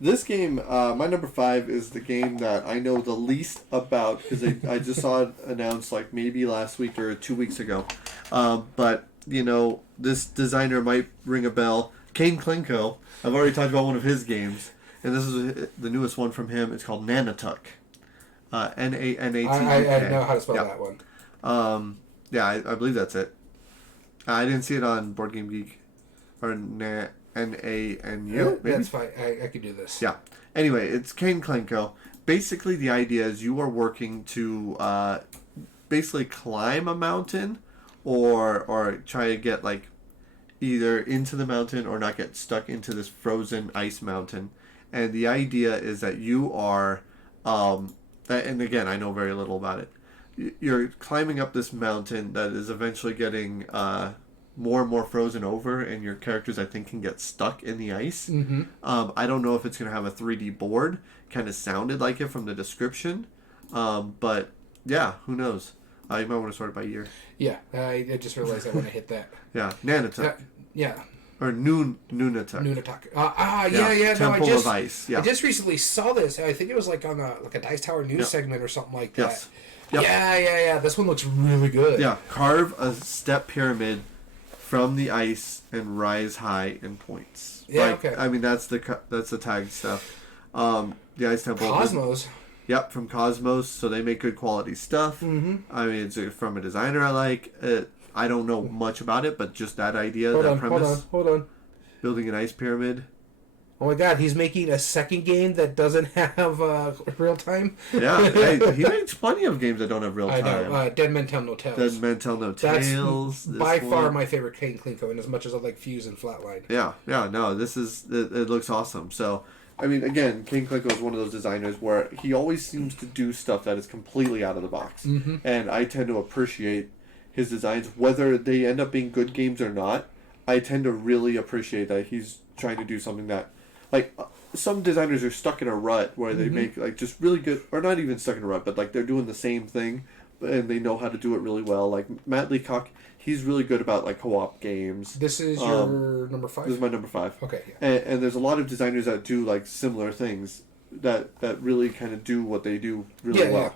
This game, my number 5, is the game that I know the least about because I just saw it announced like maybe last week or 2 weeks ago. But, you know, this designer might ring a bell. Kane Klinko. I've already talked about one of his games, and this is the newest one from him. It's called Nanatuck. Nanatuck. I know how to spell that one. Yeah, I believe that's it. I didn't see it on Board Game Geek. Or Nanu, maybe? That's fine. I could do this. Yeah. Anyway, it's Kane Klinko. Basically, the idea is you are working to basically climb a mountain or try to get like either into the mountain or not get stuck into this frozen ice mountain. And the idea is that you are, and again, I know very little about it. You're climbing up this mountain that is eventually getting more and more frozen over, and your characters, I think, can get stuck in the ice. Mm-hmm. I don't know if it's going to have a 3D board. Kind of sounded like it from the description. But, yeah, who knows? You might want to sort it by year. Yeah, I just realized that when I hit that. Yeah, Nanatuck. Yeah. Or Nunatak. Nunatak. Yeah. No, Temple of Ice. Yeah. I just recently saw this. I think it was like on a Dice Tower news segment or something like that. Yes. Yep. Yeah. This one looks really good. Yeah. Carve a step pyramid from the ice and rise high in points. Yeah. Okay. I mean, that's the tag stuff. The Ice Temple. Cosmos. Yep, from Cosmos. So they make good quality stuff. Mm-hmm. I mean, it's from a designer I like. I don't know much about it, but just that idea, premise. Hold on. Building an ice pyramid. Oh my God, he's making a second game that doesn't have real time. Yeah, hey, he makes plenty of games that don't have real time. I know. Dead Men Tell No Tales. Dead Men Tell No Tales. That's by far my favorite Kane Klinko, and as much as I like Fuse and Flatline. Yeah, no, this is it looks awesome. So, I mean, again, Kane Klinko is one of those designers where he always seems to do stuff that is completely out of the box, and I tend to appreciate his designs, whether they end up being good games or not. I tend to really appreciate that he's trying to do something that, like, some designers are stuck in a rut where they make, like, just really good, or not even stuck in a rut, but, like, they're doing the same thing, and they know how to do it really well. Like, Matt Leacock, he's really good about, like, co-op games. This is your number 5? This is my number 5. Okay, yeah. And there's a lot of designers that do, like, similar things that really kind of do what they do really well. Yeah.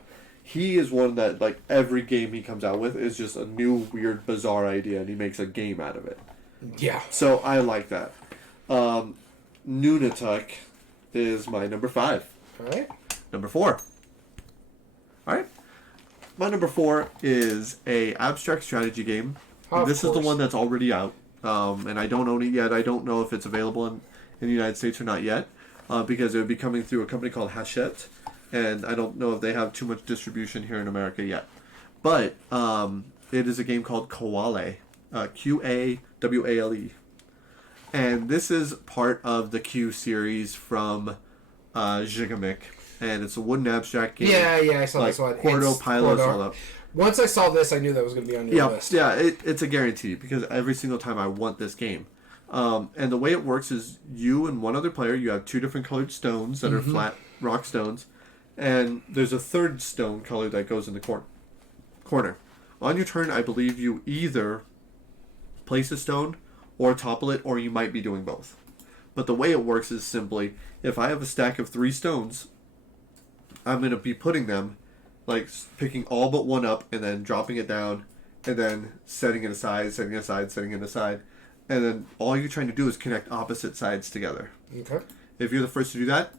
He is one that, like, every game he comes out with is just a new, weird, bizarre idea, and he makes a game out of it. Yeah. So I like that. Nunatak is my number 5. All right. Number 4. All right. My number 4 is a abstract strategy game. This is the one that's already out, and I don't own it yet. I don't know if it's available in the United States or not yet, because it would be coming through a company called Hachette, and I don't know if they have too much distribution here in America yet. But it is a game called Quawale, Qawale. And this is part of the Q series from Gigamic. And it's a wooden abstract game. Yeah, I saw like this one. Quarto, Pilos, all that. Once I saw this, I knew that was going to be on your list. Yeah, it's a guarantee, because every single time I want this game. And the way it works is you and one other player, you have 2 different colored stones that are flat rock stones, and there's a third stone color that goes in the corner. On your turn, I believe you either place a stone or topple it, or you might be doing both. But the way it works is simply, if I have a stack of 3 stones, I'm going to be putting them, like picking all but one up and then dropping it down and then setting it aside, setting it aside, setting it aside. And then all you're trying to do is connect opposite sides together. Okay. If you're the first to do that,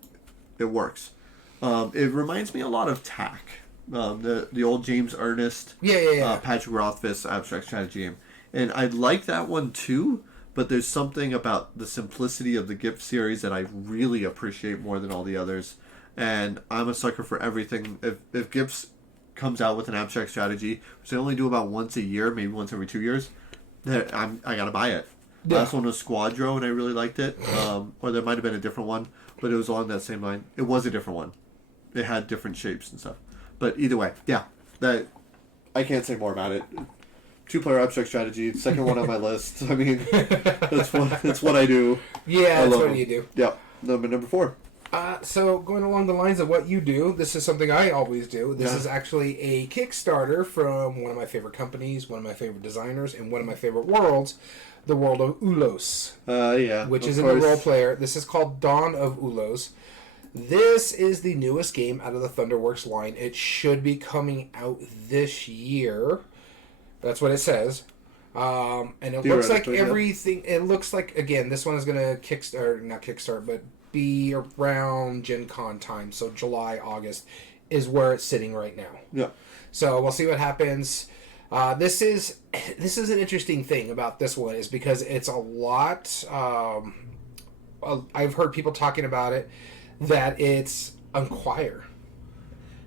it works. It reminds me a lot of TAC, the old James Ernest, Patrick Rothfuss abstract strategy game. And I like that one too, but there's something about the simplicity of the GIF series that I really appreciate more than all the others. And I'm a sucker for everything. If GIFs comes out with an abstract strategy, which they only do about once a year, maybe once every 2 years, I gotta buy it. Yeah. Last one was Squadro, and I really liked it. Or there might have been a different one, but it was along that same line. It was a different one. It had different shapes and stuff. But either way, yeah, that I can't say more about it. 2-player abstract strategy, second one on my list. I mean, that's what I do. Yeah, that's what you do. Yeah, number 4. So going along the lines of what you do, this is something I always do. This is actually a Kickstarter from one of my favorite companies, one of my favorite designers, and one of my favorite worlds, the world of Ulos. Which is in the role player. This is called Dawn of Ulos. This is the newest game out of the Thunderworks line. It should be coming out this year. That's what it says. And it looks like everything... It looks like, again, this one is going to not kickstart, but be around Gen Con time. So July, August is where it's sitting right now. Yeah. So we'll see what happens. This is an interesting thing about this one is because it's a lot... I've heard people talking about it, that it's Acquire.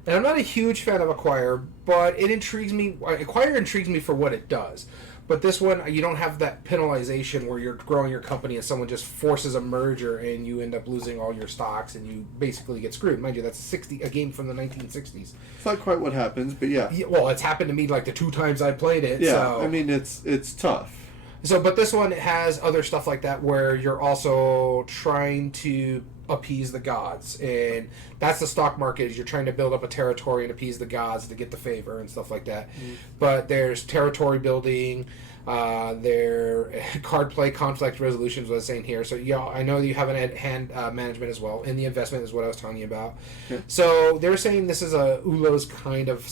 And I'm not a huge fan of Acquire, but it intrigues me. Acquire intrigues me for what it does. But this one, you don't have that penalization where you're growing your company and someone just forces a merger and you end up losing all your stocks and you basically get screwed. Mind you, that's a game from the 1960s. It's not quite what happens, but yeah. Well, it's happened to me like the 2 times I played it. Yeah, so. I mean, it's tough. So, but this one has other stuff like that where you're also trying to appease the gods, and that's the stock market, is you're trying to build up a territory and appease the gods to get the favor and stuff like that. But there's territory building, there card play, conflict resolution is what I'm saying here. So I know you have an hand management as well, and the investment is what I was telling you about. Yeah. So they're saying this is a Ulo's kind of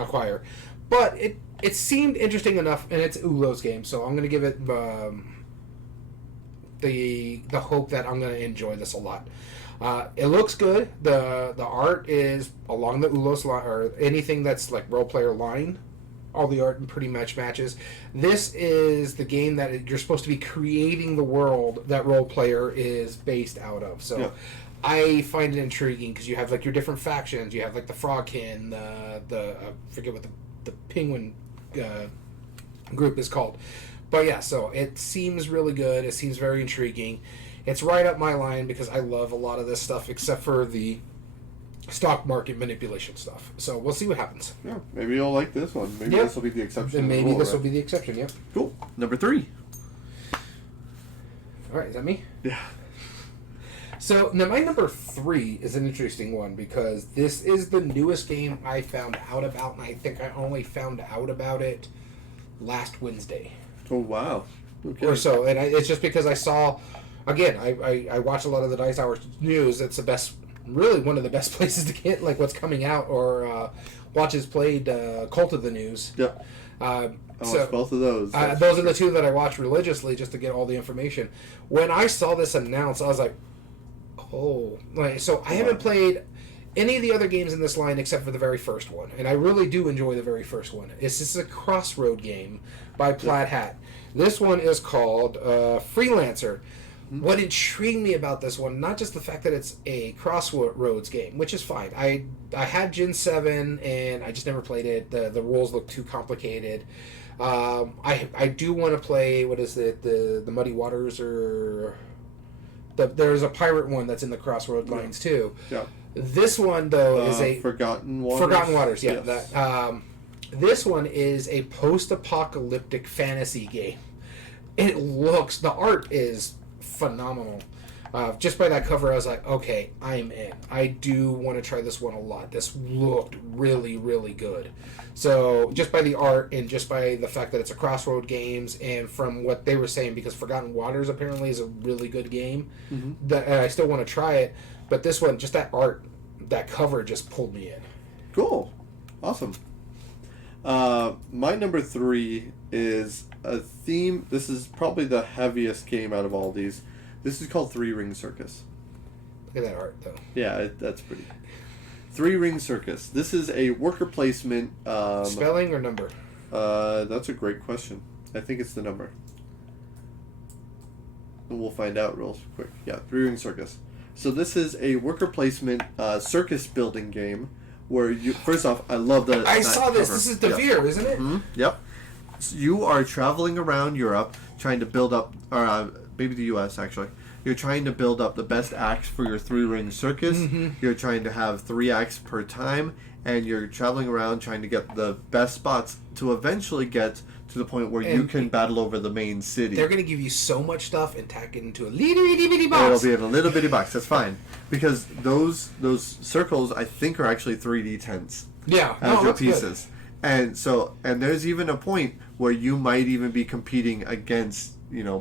acquire. But it seemed interesting enough, and it's Ulo's game, so I'm going to give it the hope that I'm going to enjoy this a lot. It looks good. The art is along the Ulos line, or anything that's like role player line. All the art pretty much matches. This is the game that you're supposed to be creating the world that role player is based out of. So. Yeah. I find it intriguing because you have like your different factions. You have like the Frogkin, the I forget what the penguin group is called. But yeah, so it seems really good. It seems very intriguing. It's right up my line because I love a lot of this stuff except for the stock market manipulation stuff. So we'll see what happens. Yeah, maybe you'll like this one. Maybe this will be the exception. And maybe this will be the exception, yeah. Cool. Number 3. All right, is that me? Yeah. So now my number 3 is an interesting one because this is the newest game I found out about, and I think I only found out about it last Wednesday. Oh, wow. Okay. Or so. And it's just because I saw, again, I watch a lot of the Dice Hour news. It's the best, really one of the best places to get like what's coming out, or watches played Cult of the News. Yeah. I watch both of those. Those are the 2 that I watch religiously just to get all the information. When I saw this announced, I was like, oh. So I haven't played any of the other games in this line except for the very first one, and I really do enjoy the very first one. This is a crossroad game by Plaid Hat. This one is called Freelancer. Mm-hmm. What intrigued me about this one, not just the fact that it's a crossroads game, which is fine. I had Gen 7 and I just never played it. The rules look too complicated. I do want to play, what is it, the Muddy Waters, or there's a pirate one that's in the crossroad lines too. Yeah. This one though is a Forgotten Waters. Forgotten Waters, yeah. Yes. This one is a post-apocalyptic fantasy game. The art is phenomenal. Just by that cover, I was like, okay, I'm in. I do want to try this one a lot. This looked really, really good. So just by the art and just by the fact that it's a Crossroad Games, and from what they were saying, because Forgotten Waters apparently is a really good game, that and I still want to try it. But this one, just that art, that cover just pulled me in. Cool. Awesome. My number 3 is a theme. This is probably the heaviest game out of all these. This is called Three Ring Circus. Look at that art, though. Yeah, that's pretty. Three Ring Circus. This is a worker placement. Spelling or number? That's a great question. I think it's the number. And we'll find out real quick. Yeah, Three Ring Circus. So this is a worker placement circus building game where you. First off, I love the. I saw this. Cover. This is Devere, isn't it? Mm-hmm. Yep. So you are traveling around Europe trying to build up, or maybe the U.S. actually. You're trying to build up the best acts for your three-ring circus. Mm-hmm. You're trying to have 3 acts per time, and you're traveling around trying to get the best spots to eventually get to the point where you can battle over the main city. They're going to give you so much stuff and tack it into a little bitty box. It'll be in a little bitty box. That's fine, because those circles I think are actually 3D tents. Yeah, as your pieces. Good. And there's even a point where you might even be competing against,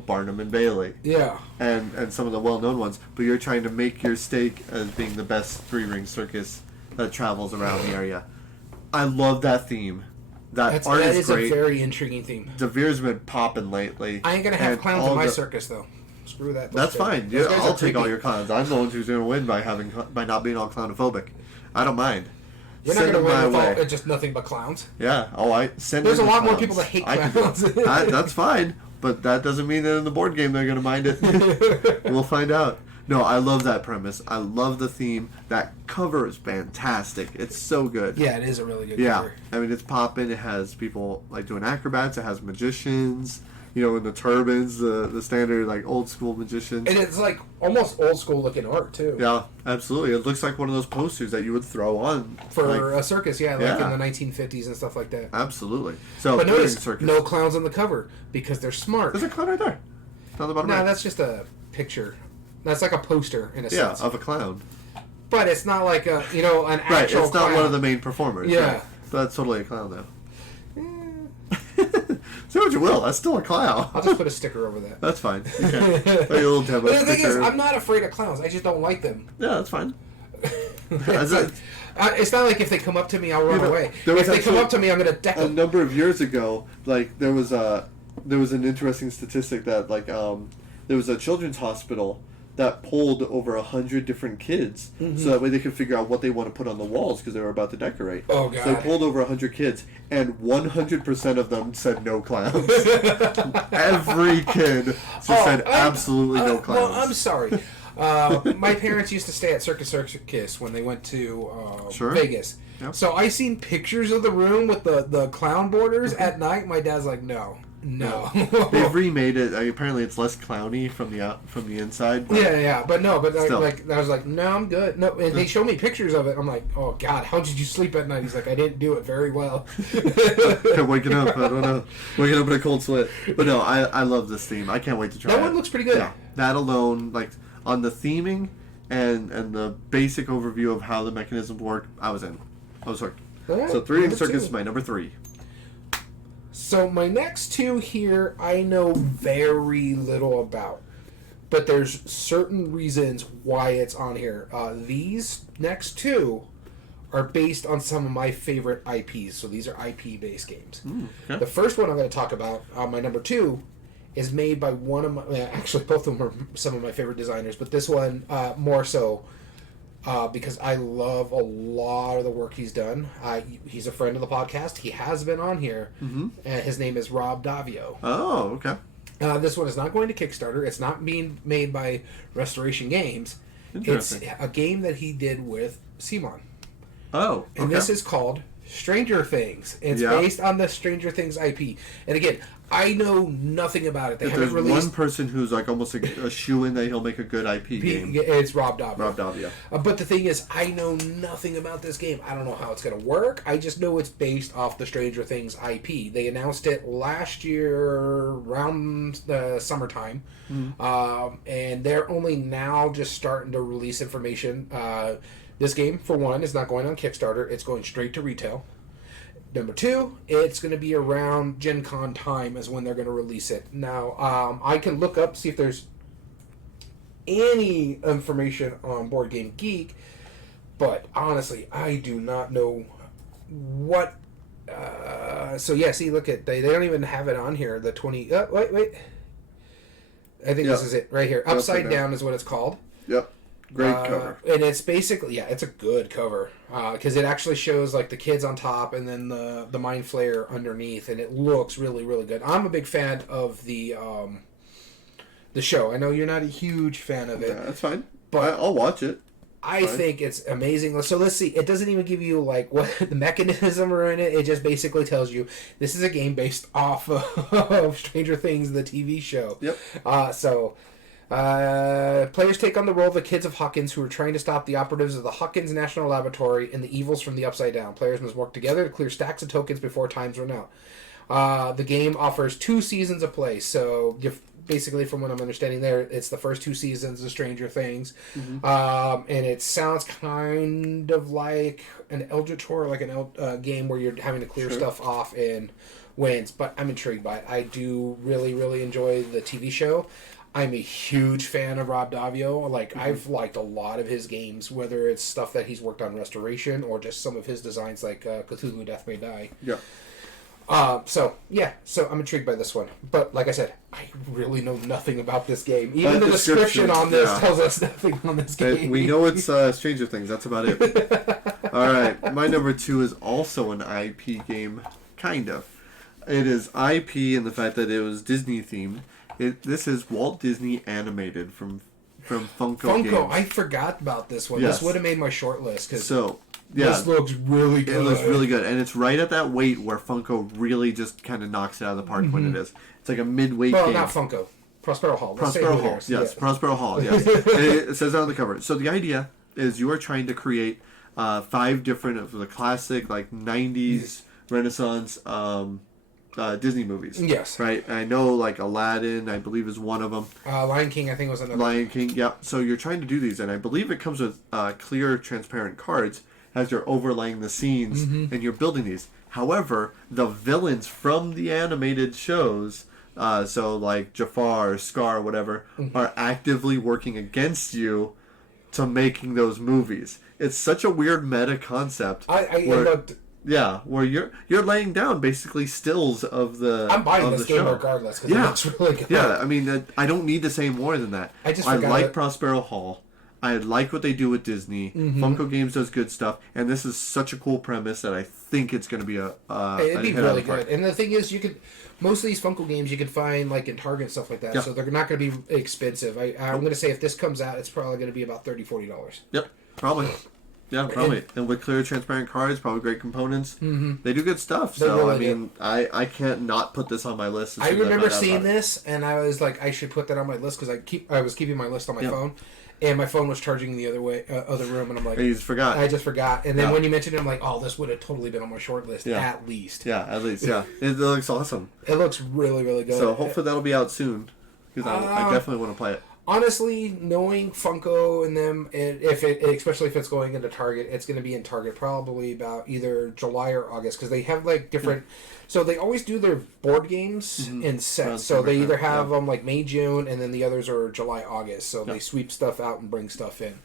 Barnum and Bailey. Yeah. And some of the well-known ones. But you're trying to make your stake as being the best three-ring circus that travels around the area. I love that theme. That is great. That is a very intriguing theme. Devere's been popping lately. I ain't going to have clowns in my circus, though. Screw that. That's fine. Yeah, I'll take all your clowns. I'm the one who's going to win by not being all clownophobic. I don't mind. You're not going to win with just nothing but clowns. Yeah. There's a lot more people that hate clowns. That's fine. But that doesn't mean that in the board game they're going to mind it. We'll find out. No, I love that premise. I love the theme. That cover is fantastic. It's so good. Yeah, it is a really good cover. Yeah. I mean, it's popping. It has people doing acrobats. It has magicians. In the turbans, the standard old school magicians. And it's almost old school looking art too. Yeah, absolutely. It looks like one of those posters that you would throw on for a circus. Yeah, in the 1950s and stuff like that. Absolutely. So, but notice no clowns on the cover because they're smart. There's a clown right there. It's on the bottom right. That's just a picture. That's like a poster in a sense. Yeah, of a clown. But it's not like an actual right. It's not clown. one of the main performers. Yeah, right? But that's totally a clown though. Say what you will, that's still a clown. I'll just put a sticker over that. That's fine. Okay. A little demo but the thing is, I'm not afraid of clowns. I just don't like them. Yeah, that's fine. It's not like if they come up to me, I'll run away. If they come up to me, I'm going to deck them. A number of years ago, there was an interesting statistic that there was a children's hospital that pulled over 100 different kids, so that way they could figure out what they want to put on the walls because they were about to decorate. Oh, God. So they pulled over 100 kids, and 100% of them said no clowns. Every kid said absolutely no clowns. Well, I'm sorry. My parents used to stay at Circus when they went to Vegas. Yep. So I seen pictures of the room with the clown borders at night. My dad's like, no. They've remade it. Apparently, it's less clowny from the inside. But but I was like, no, I'm good. No, and they showed me pictures of it. I'm like, oh God, how did you sleep at night? He's like, I didn't do it very well. Waking up, I don't know, waking up in a cold sweat. But no, I love this theme. I can't wait to try it. That one looks pretty good. Yeah, that alone, on the theming and the basic overview of how the mechanisms work, I was in. I was hooked. Right, so Three Ring Circus is my number 3. So my next 2 here, I know very little about, but there's certain reasons why it's on here. These next 2 are based on some of my favorite IPs, so these are IP-based games. Okay. The first one I'm going to talk about, my number 2, is made by one of my... Actually, both of them are some of my favorite designers, but this one more so because I love a lot of the work he's done. He's a friend of the podcast. He has been on here. His name is Rob Davio. Oh, okay. This one is not going to Kickstarter. It's not being made by Restoration Games. It's a game that he did with Simon. Oh, okay. And this is called Stranger Things. It's based on the Stranger Things IP. And again, I know nothing about it. They If haven't there's released. one person who's like almost a shoe-in that he'll make a good IP game, It's Rob Davi. Rob Davi. But the thing is, I know nothing about this game. I don't know how it's going to work. I just know it's based off the Stranger Things IP. They announced it last year around the summertime, and they're only now just starting to release information. This game, for one, is not going on Kickstarter. It's going straight to retail. Number two, it's going to be around Gen Con time is when they're going to release it. Now, I can look up, see if there's any information on Board Game Geek, but honestly, I do not know what... so yeah, see, look at... They don't even have it on here, the 20... wait. I think this is it, right here. Upside Down is what it's called. Yep. Great cover. And it's basically, it's a good cover. Because it actually shows, like, the kids on top and then the Mind Flayer underneath. And it looks really, really good. I'm a big fan of the show. I know you're not a huge fan of it. Yeah, that's fine. But I'll watch it. I think it's amazing. So let's see. It doesn't even give you, like, what the mechanism are in it. It just basically tells you this is a game based off of Stranger Things, the TV show. Yep. Players take on the role of the kids of Hawkins who are trying to stop the operatives of the Hawkins National Laboratory and the evils from the Upside Down. Players must work together to clear stacks of tokens before times run out. The game offers 2 seasons of play, so basically, from what I'm understanding there, it's the first 2 seasons of Stranger Things. And it sounds kind of like an Eldritch Horror, like an game where you're having to clear stuff off and wins, but I'm intrigued by it. I do really, really enjoy the TV show. I'm a huge fan of Rob Davio. Like, I've liked a lot of his games, whether it's stuff that he's worked on restoration or just some of his designs like Cthulhu Death May Die. Yeah. So I'm intrigued by this one. But like I said, I really know nothing about this game. Even the description on this tells us nothing on this game. We know it's Stranger Things. That's about it. All right. My number 2 is also an IP game. Kind of. It is IP in the fact that it was Disney themed. This is Walt Disney Animated from Funko Games. I forgot about this one. Yes. This would have made my short list. Cause yeah, this looks really good. It looks really good. And it's right at that weight where Funko really just kind of knocks it out of the park when it is. It's like a mid-weight game. Well, not Funko. Prospero Hall. Prospero Hall. Yes, Prospero Hall. Yes. And it says that on the cover. So the idea is you are trying to create 5 different of the classic, like, 90s Renaissance Disney movies. Yes. Right? I know, like, Aladdin, I believe, is one of them. Lion King, I think, was another. Lion King, yeah. So you're trying to do these, and I believe it comes with clear, transparent cards as you're overlaying the scenes, and you're building these. However, the villains from the animated shows, so like Jafar, Scar, whatever, are actively working against you to making those movies. It's such a weird meta concept. I looked... Yeah, where you're laying down basically stills of the I'm buying this game show. regardless because it looks really good. Yeah, I mean, I don't need to say more than that. I like Prospero Hall. I like what they do with Disney. Funko Games does good stuff, and this is such a cool premise that I think it's going to be it'd be really good. And the thing is, most of these Funko games you can find like in Target and stuff like that, so they're not going to be expensive. I'm going to say if this comes out, it's probably going to be about $30-$40. Yep, probably. Yeah, probably. And with clear, transparent cards, probably great components. They do good stuff. So, really, I mean, I can't not put this on my list. I remember seeing this, and I was like, I should put that on my list because I was keeping my list on my phone, and my phone was charging the other room, and I'm like, you just forgot. I just forgot. And then when you mentioned it, I'm like, oh, this would have totally been on my short list at least. Yeah, at least. Yeah, it looks awesome. It looks really, really good. So hopefully that'll be out soon because I definitely want to play it. Honestly, knowing Funko and them, especially if it's going into Target, it's going to be in Target probably about either July or August because they have like different. So they always do their board games in sets. So they either have them like May, June, and then the others are July, August. So they sweep stuff out and bring stuff in.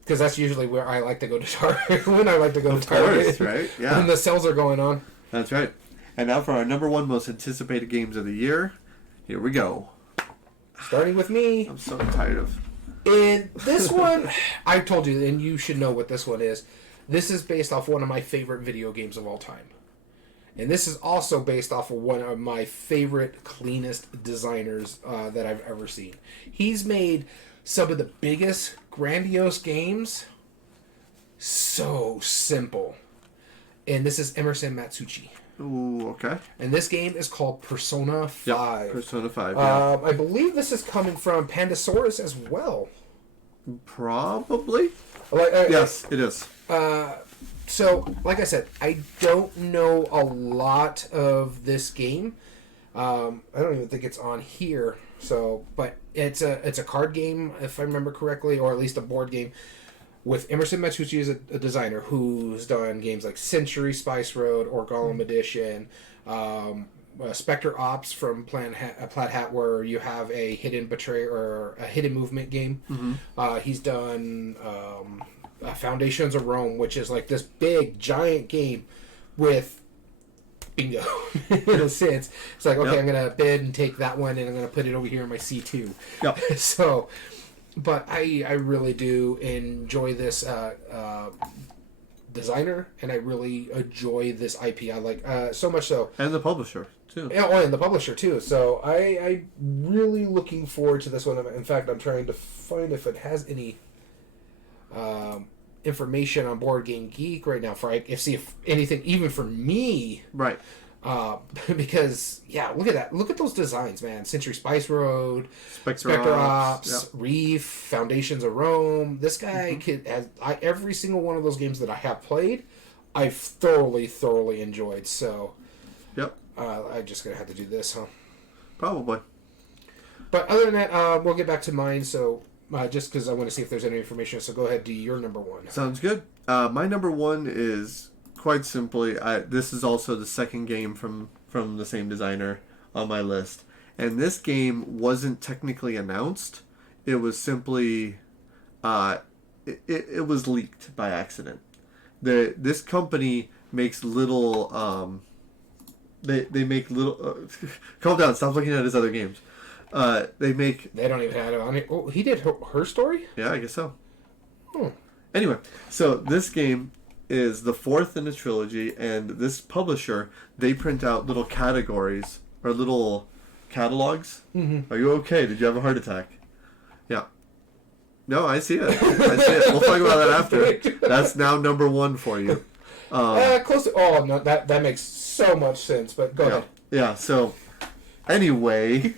Because that's usually where I like to go to Target. When I like to go to Target, course, right? Yeah. When the sales are going on. That's right. And now for our number 1 most anticipated games of the year. Here we go. Starting with me. I'm so tired of... And this one, I told you, and you should know what this one is. This is based off one of my favorite video games of all time. And this is also based off of one of my favorite, cleanest designers that I've ever seen. He's made some of the biggest, grandiose games so simple. And this is Emerson Matsuuchi. Ooh, okay. And this game is called Persona 5. Yep, Persona 5, yeah. I believe this is coming from Pandasaurus as well. Probably. Yes, it is. So, like I said, I don't know a lot of this game. I don't even think it's on here. So, but it's a card game, if I remember correctly, or at least a board game with Emerson Matsuuchi as a designer who's done games like Century Spice Road or Gollum Edition, Spectre Ops from Plaid Hat, where you have a hidden betrayer or a hidden movement game. Mm-hmm. He's done Foundations of Rome, which is like this big giant game with bingo in a sense. It's like, okay, I'm gonna bid and take that one, and I'm gonna put it over here in my C2. Yep. So, but I really do enjoy this designer, and I really enjoy this IP. I like so much so, and the publisher too. Yeah, and the publisher too. So I'm really looking forward to this one. In fact, I'm trying to find if it has any information on Board Game Geek right now for see if anything even for me. Right. Because look at that. Look at those designs, man. Century Spice Road, Spectre Ops, Reef, Foundations of Rome. This guy every single one of those games that I have played, I've thoroughly enjoyed. So, yep. I'm just gonna have to do this, huh? Probably. But other than that, we'll get back to mine. So, just because I want to see if there's any information. So go ahead, do your number one. Sounds good. My number one is quite simply, this is also the second game from the same designer on my list. And this game wasn't technically announced. It was simply, it was leaked by accident. This company makes little, they make little, calm down, stop looking at his other games. They don't even have it on it. Oh, he did her story? Yeah, I guess so. Anyway, so this game is the fourth in the trilogy, and this publisher, they print out little categories or little catalogs. Mm-hmm. Are you okay? Did you have a heart attack? Yeah. No, I see it. We'll talk about that after. That's now number one for you. Close to. Oh no, that makes so much sense. But go ahead. Yeah. So, anyway,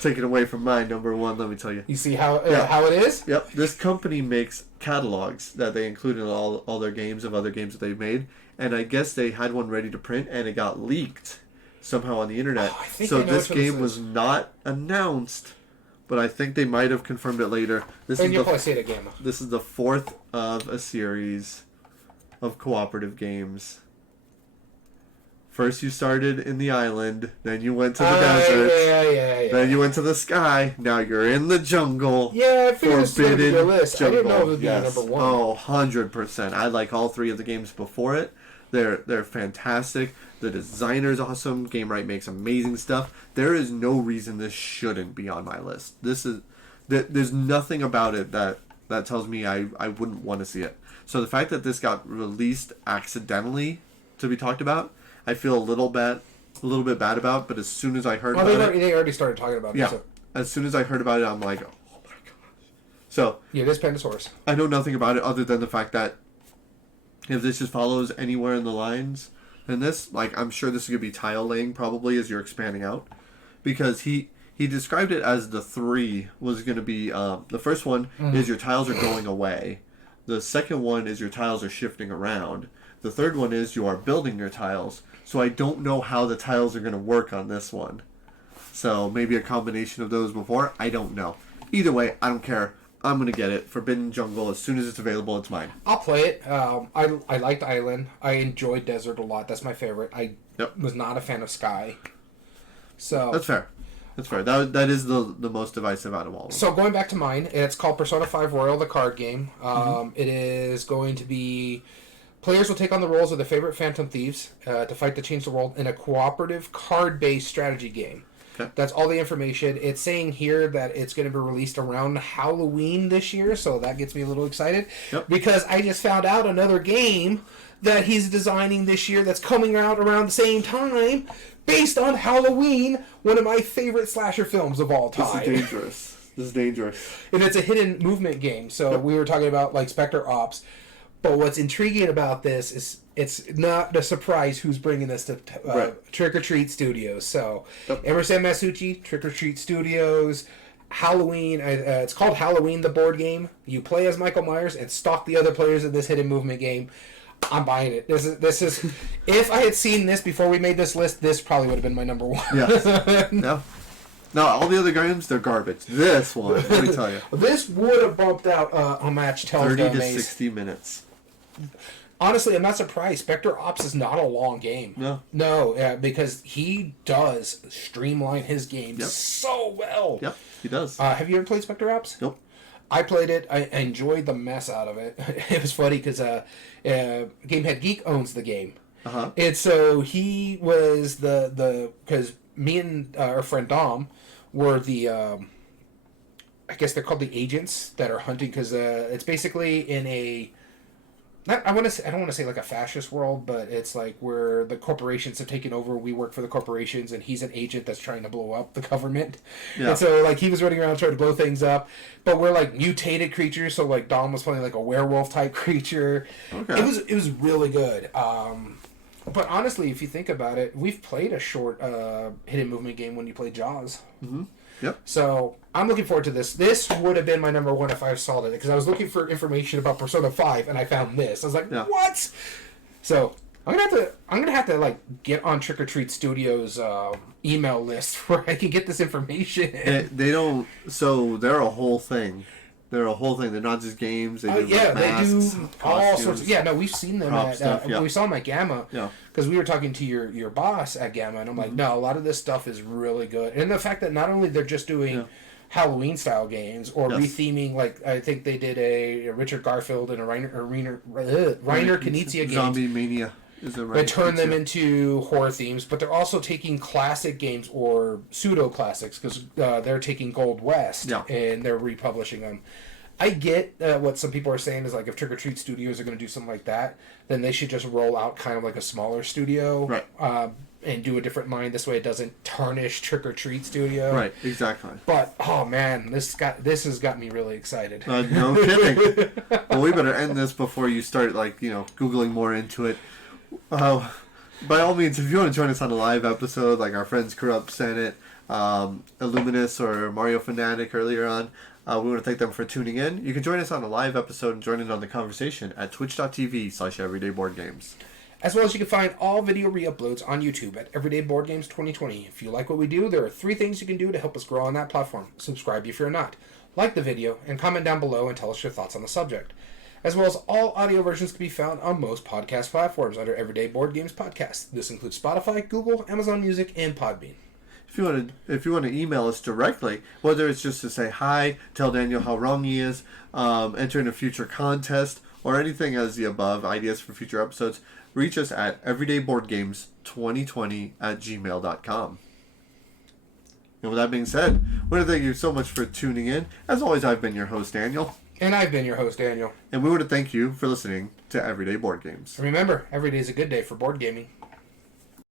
taking away from my number one, let me tell you. You see how it is? Yep. This company makes catalogs that they include in all their games of other games that they've made, and I guess they had one ready to print, and it got leaked somehow on the internet. So this game was not announced, but I think they might have confirmed it later. You'll probably see it again. This is the fourth of a series of cooperative games. First you started in the island, then you went to the desert, then you went to the sky, now you're in the jungle. Yeah, I figured this would be your list. Jungle. I didn't know it would be number one. Oh, 100%. I like all three of the games before it. They're fantastic. The designer's awesome. Gamewright makes amazing stuff. There is no reason this shouldn't be on my list. There's nothing about it that tells me I wouldn't want to see it. So the fact that this got released accidentally to be talked about, I feel a little bit bad about. But as soon as I heard about it, they already started talking about it. Yeah. So. As soon as I heard about it, I'm like, oh my gosh. So yeah, this Pandasaurus. I know nothing about it other than the fact that if this just follows anywhere in the lines, and this, like, I'm sure this is gonna be tile laying probably as you're expanding out, because he described it as the three was gonna be the first one is your tiles are going away, the second one is your tiles are shifting around, the third one is you are building your tiles. So I don't know how the tiles are gonna work on this one. So maybe a combination of those before. I don't know. Either way, I don't care. I'm gonna get it. Forbidden Jungle. As soon as it's available, it's mine. I'll play it. I liked Island. I enjoyed Desert a lot. That's my favorite. I was not a fan of Sky. So that's fair. That's fair. That is the most divisive out of all of them. So going back to mine, it's called Persona 5 Royal, the card game. It is going to be. Players will take on the roles of their favorite Phantom Thieves to fight to change the world in a cooperative card-based strategy game. Okay. That's all the information. It's saying here that it's going to be released around Halloween this year, so that gets me a little excited. Yep. Because I just found out another game that he's designing this year that's coming out around the same time based on Halloween, one of my favorite slasher films of all time. This is dangerous. And it's a hidden movement game. So we were talking about like Spectre Ops. But what's intriguing about this is it's not a surprise who's bringing this to Trick or Treat Studios. So, Emerson Masucci, Trick or Treat Studios, Halloween. It's called Halloween, the board game. You play as Michael Myers and stalk the other players in this hidden movement game. I'm buying it. This is. If I had seen this before we made this list, this probably would have been my number one. Yeah. No, all the other games, they're garbage. This one, let me tell you. This would have bumped out a match tells 30 to 60 minutes. Honestly, I'm not surprised. Spectre Ops is not a long game. No, because he does streamline his game so well. Yep, he does. Have you ever played Spectre Ops? Nope. I played it. I enjoyed the mess out of it. It was funny because Gamehead Geek owns the game. Uh-huh. And so he was because me and our friend Dom were the... I guess they're called the agents that are hunting because it's basically in a... I don't want to say like a fascist world, but it's like where the corporations have taken over. We work for the corporations, and he's an agent that's trying to blow up the government. Yeah. And so like he was running around trying to blow things up, but we're like mutated creatures. So like Dom was playing like a werewolf type creature. Okay. It was really good. But honestly, if you think about it, we've played a short hidden movement game when you played Jaws. Mm-hmm. Yep. So I'm looking forward to this. This would have been my number one if I saw it, because I was looking for information about Persona 5 and I found this. I was like, what? So I'm gonna have to like get on Trick or Treat Studios email list where I can get this information. They don't. So they're a whole thing. They're a whole thing. They're not just games. They do masks, they do all sorts of... Yeah, no, we've seen them at... We saw them at Gamma. Yeah. Because we were talking to your boss at Gamma, and I'm like, no, a lot of this stuff is really good. And the fact that not only they're just doing Halloween-style games, or retheming, like, I think they did a Richard Garfield and a Reiner Knizia game. Zombie Mania. They turn them into horror themes, but they're also taking classic games or pseudo classics because they're taking Gold West and they're republishing them. I get what some people are saying is like if Trick or Treat Studios are going to do something like that, then they should just roll out kind of like a smaller studio, and do a different line. This way, it doesn't tarnish Trick or Treat Studio. Right, exactly. But oh man, this has got me really excited. No kidding. Well, we better end this before you start Googling more into it. By all means, if you want to join us on a live episode, like our friends Corrupt Senate, Illuminous, or Mario Fanatic earlier on, we want to thank them for tuning in. You can join us on a live episode and join in on the conversation at twitch.tv/everydayboardgames. As well as you can find all video re-uploads on YouTube at Everyday Board Games 2020. If you like what we do, there are 3 things you can do to help us grow on that platform. Subscribe if you're not. Like the video, and comment down below and tell us your thoughts on the subject. As well as all audio versions can be found on most podcast platforms under Everyday Board Games Podcast. This includes Spotify, Google, Amazon Music, and Podbean. If you want to email us directly, whether it's just to say hi, tell Daniel how wrong he is, enter in a future contest, or anything as the above, ideas for future episodes, reach us at everydayboardgames2020@gmail.com. And with that being said, I want to thank you so much for tuning in. As always, I've been your host, Daniel. And I've been your host, Daniel. And we want to thank you for listening to Everyday Board Games. Remember, every day is a good day for board gaming.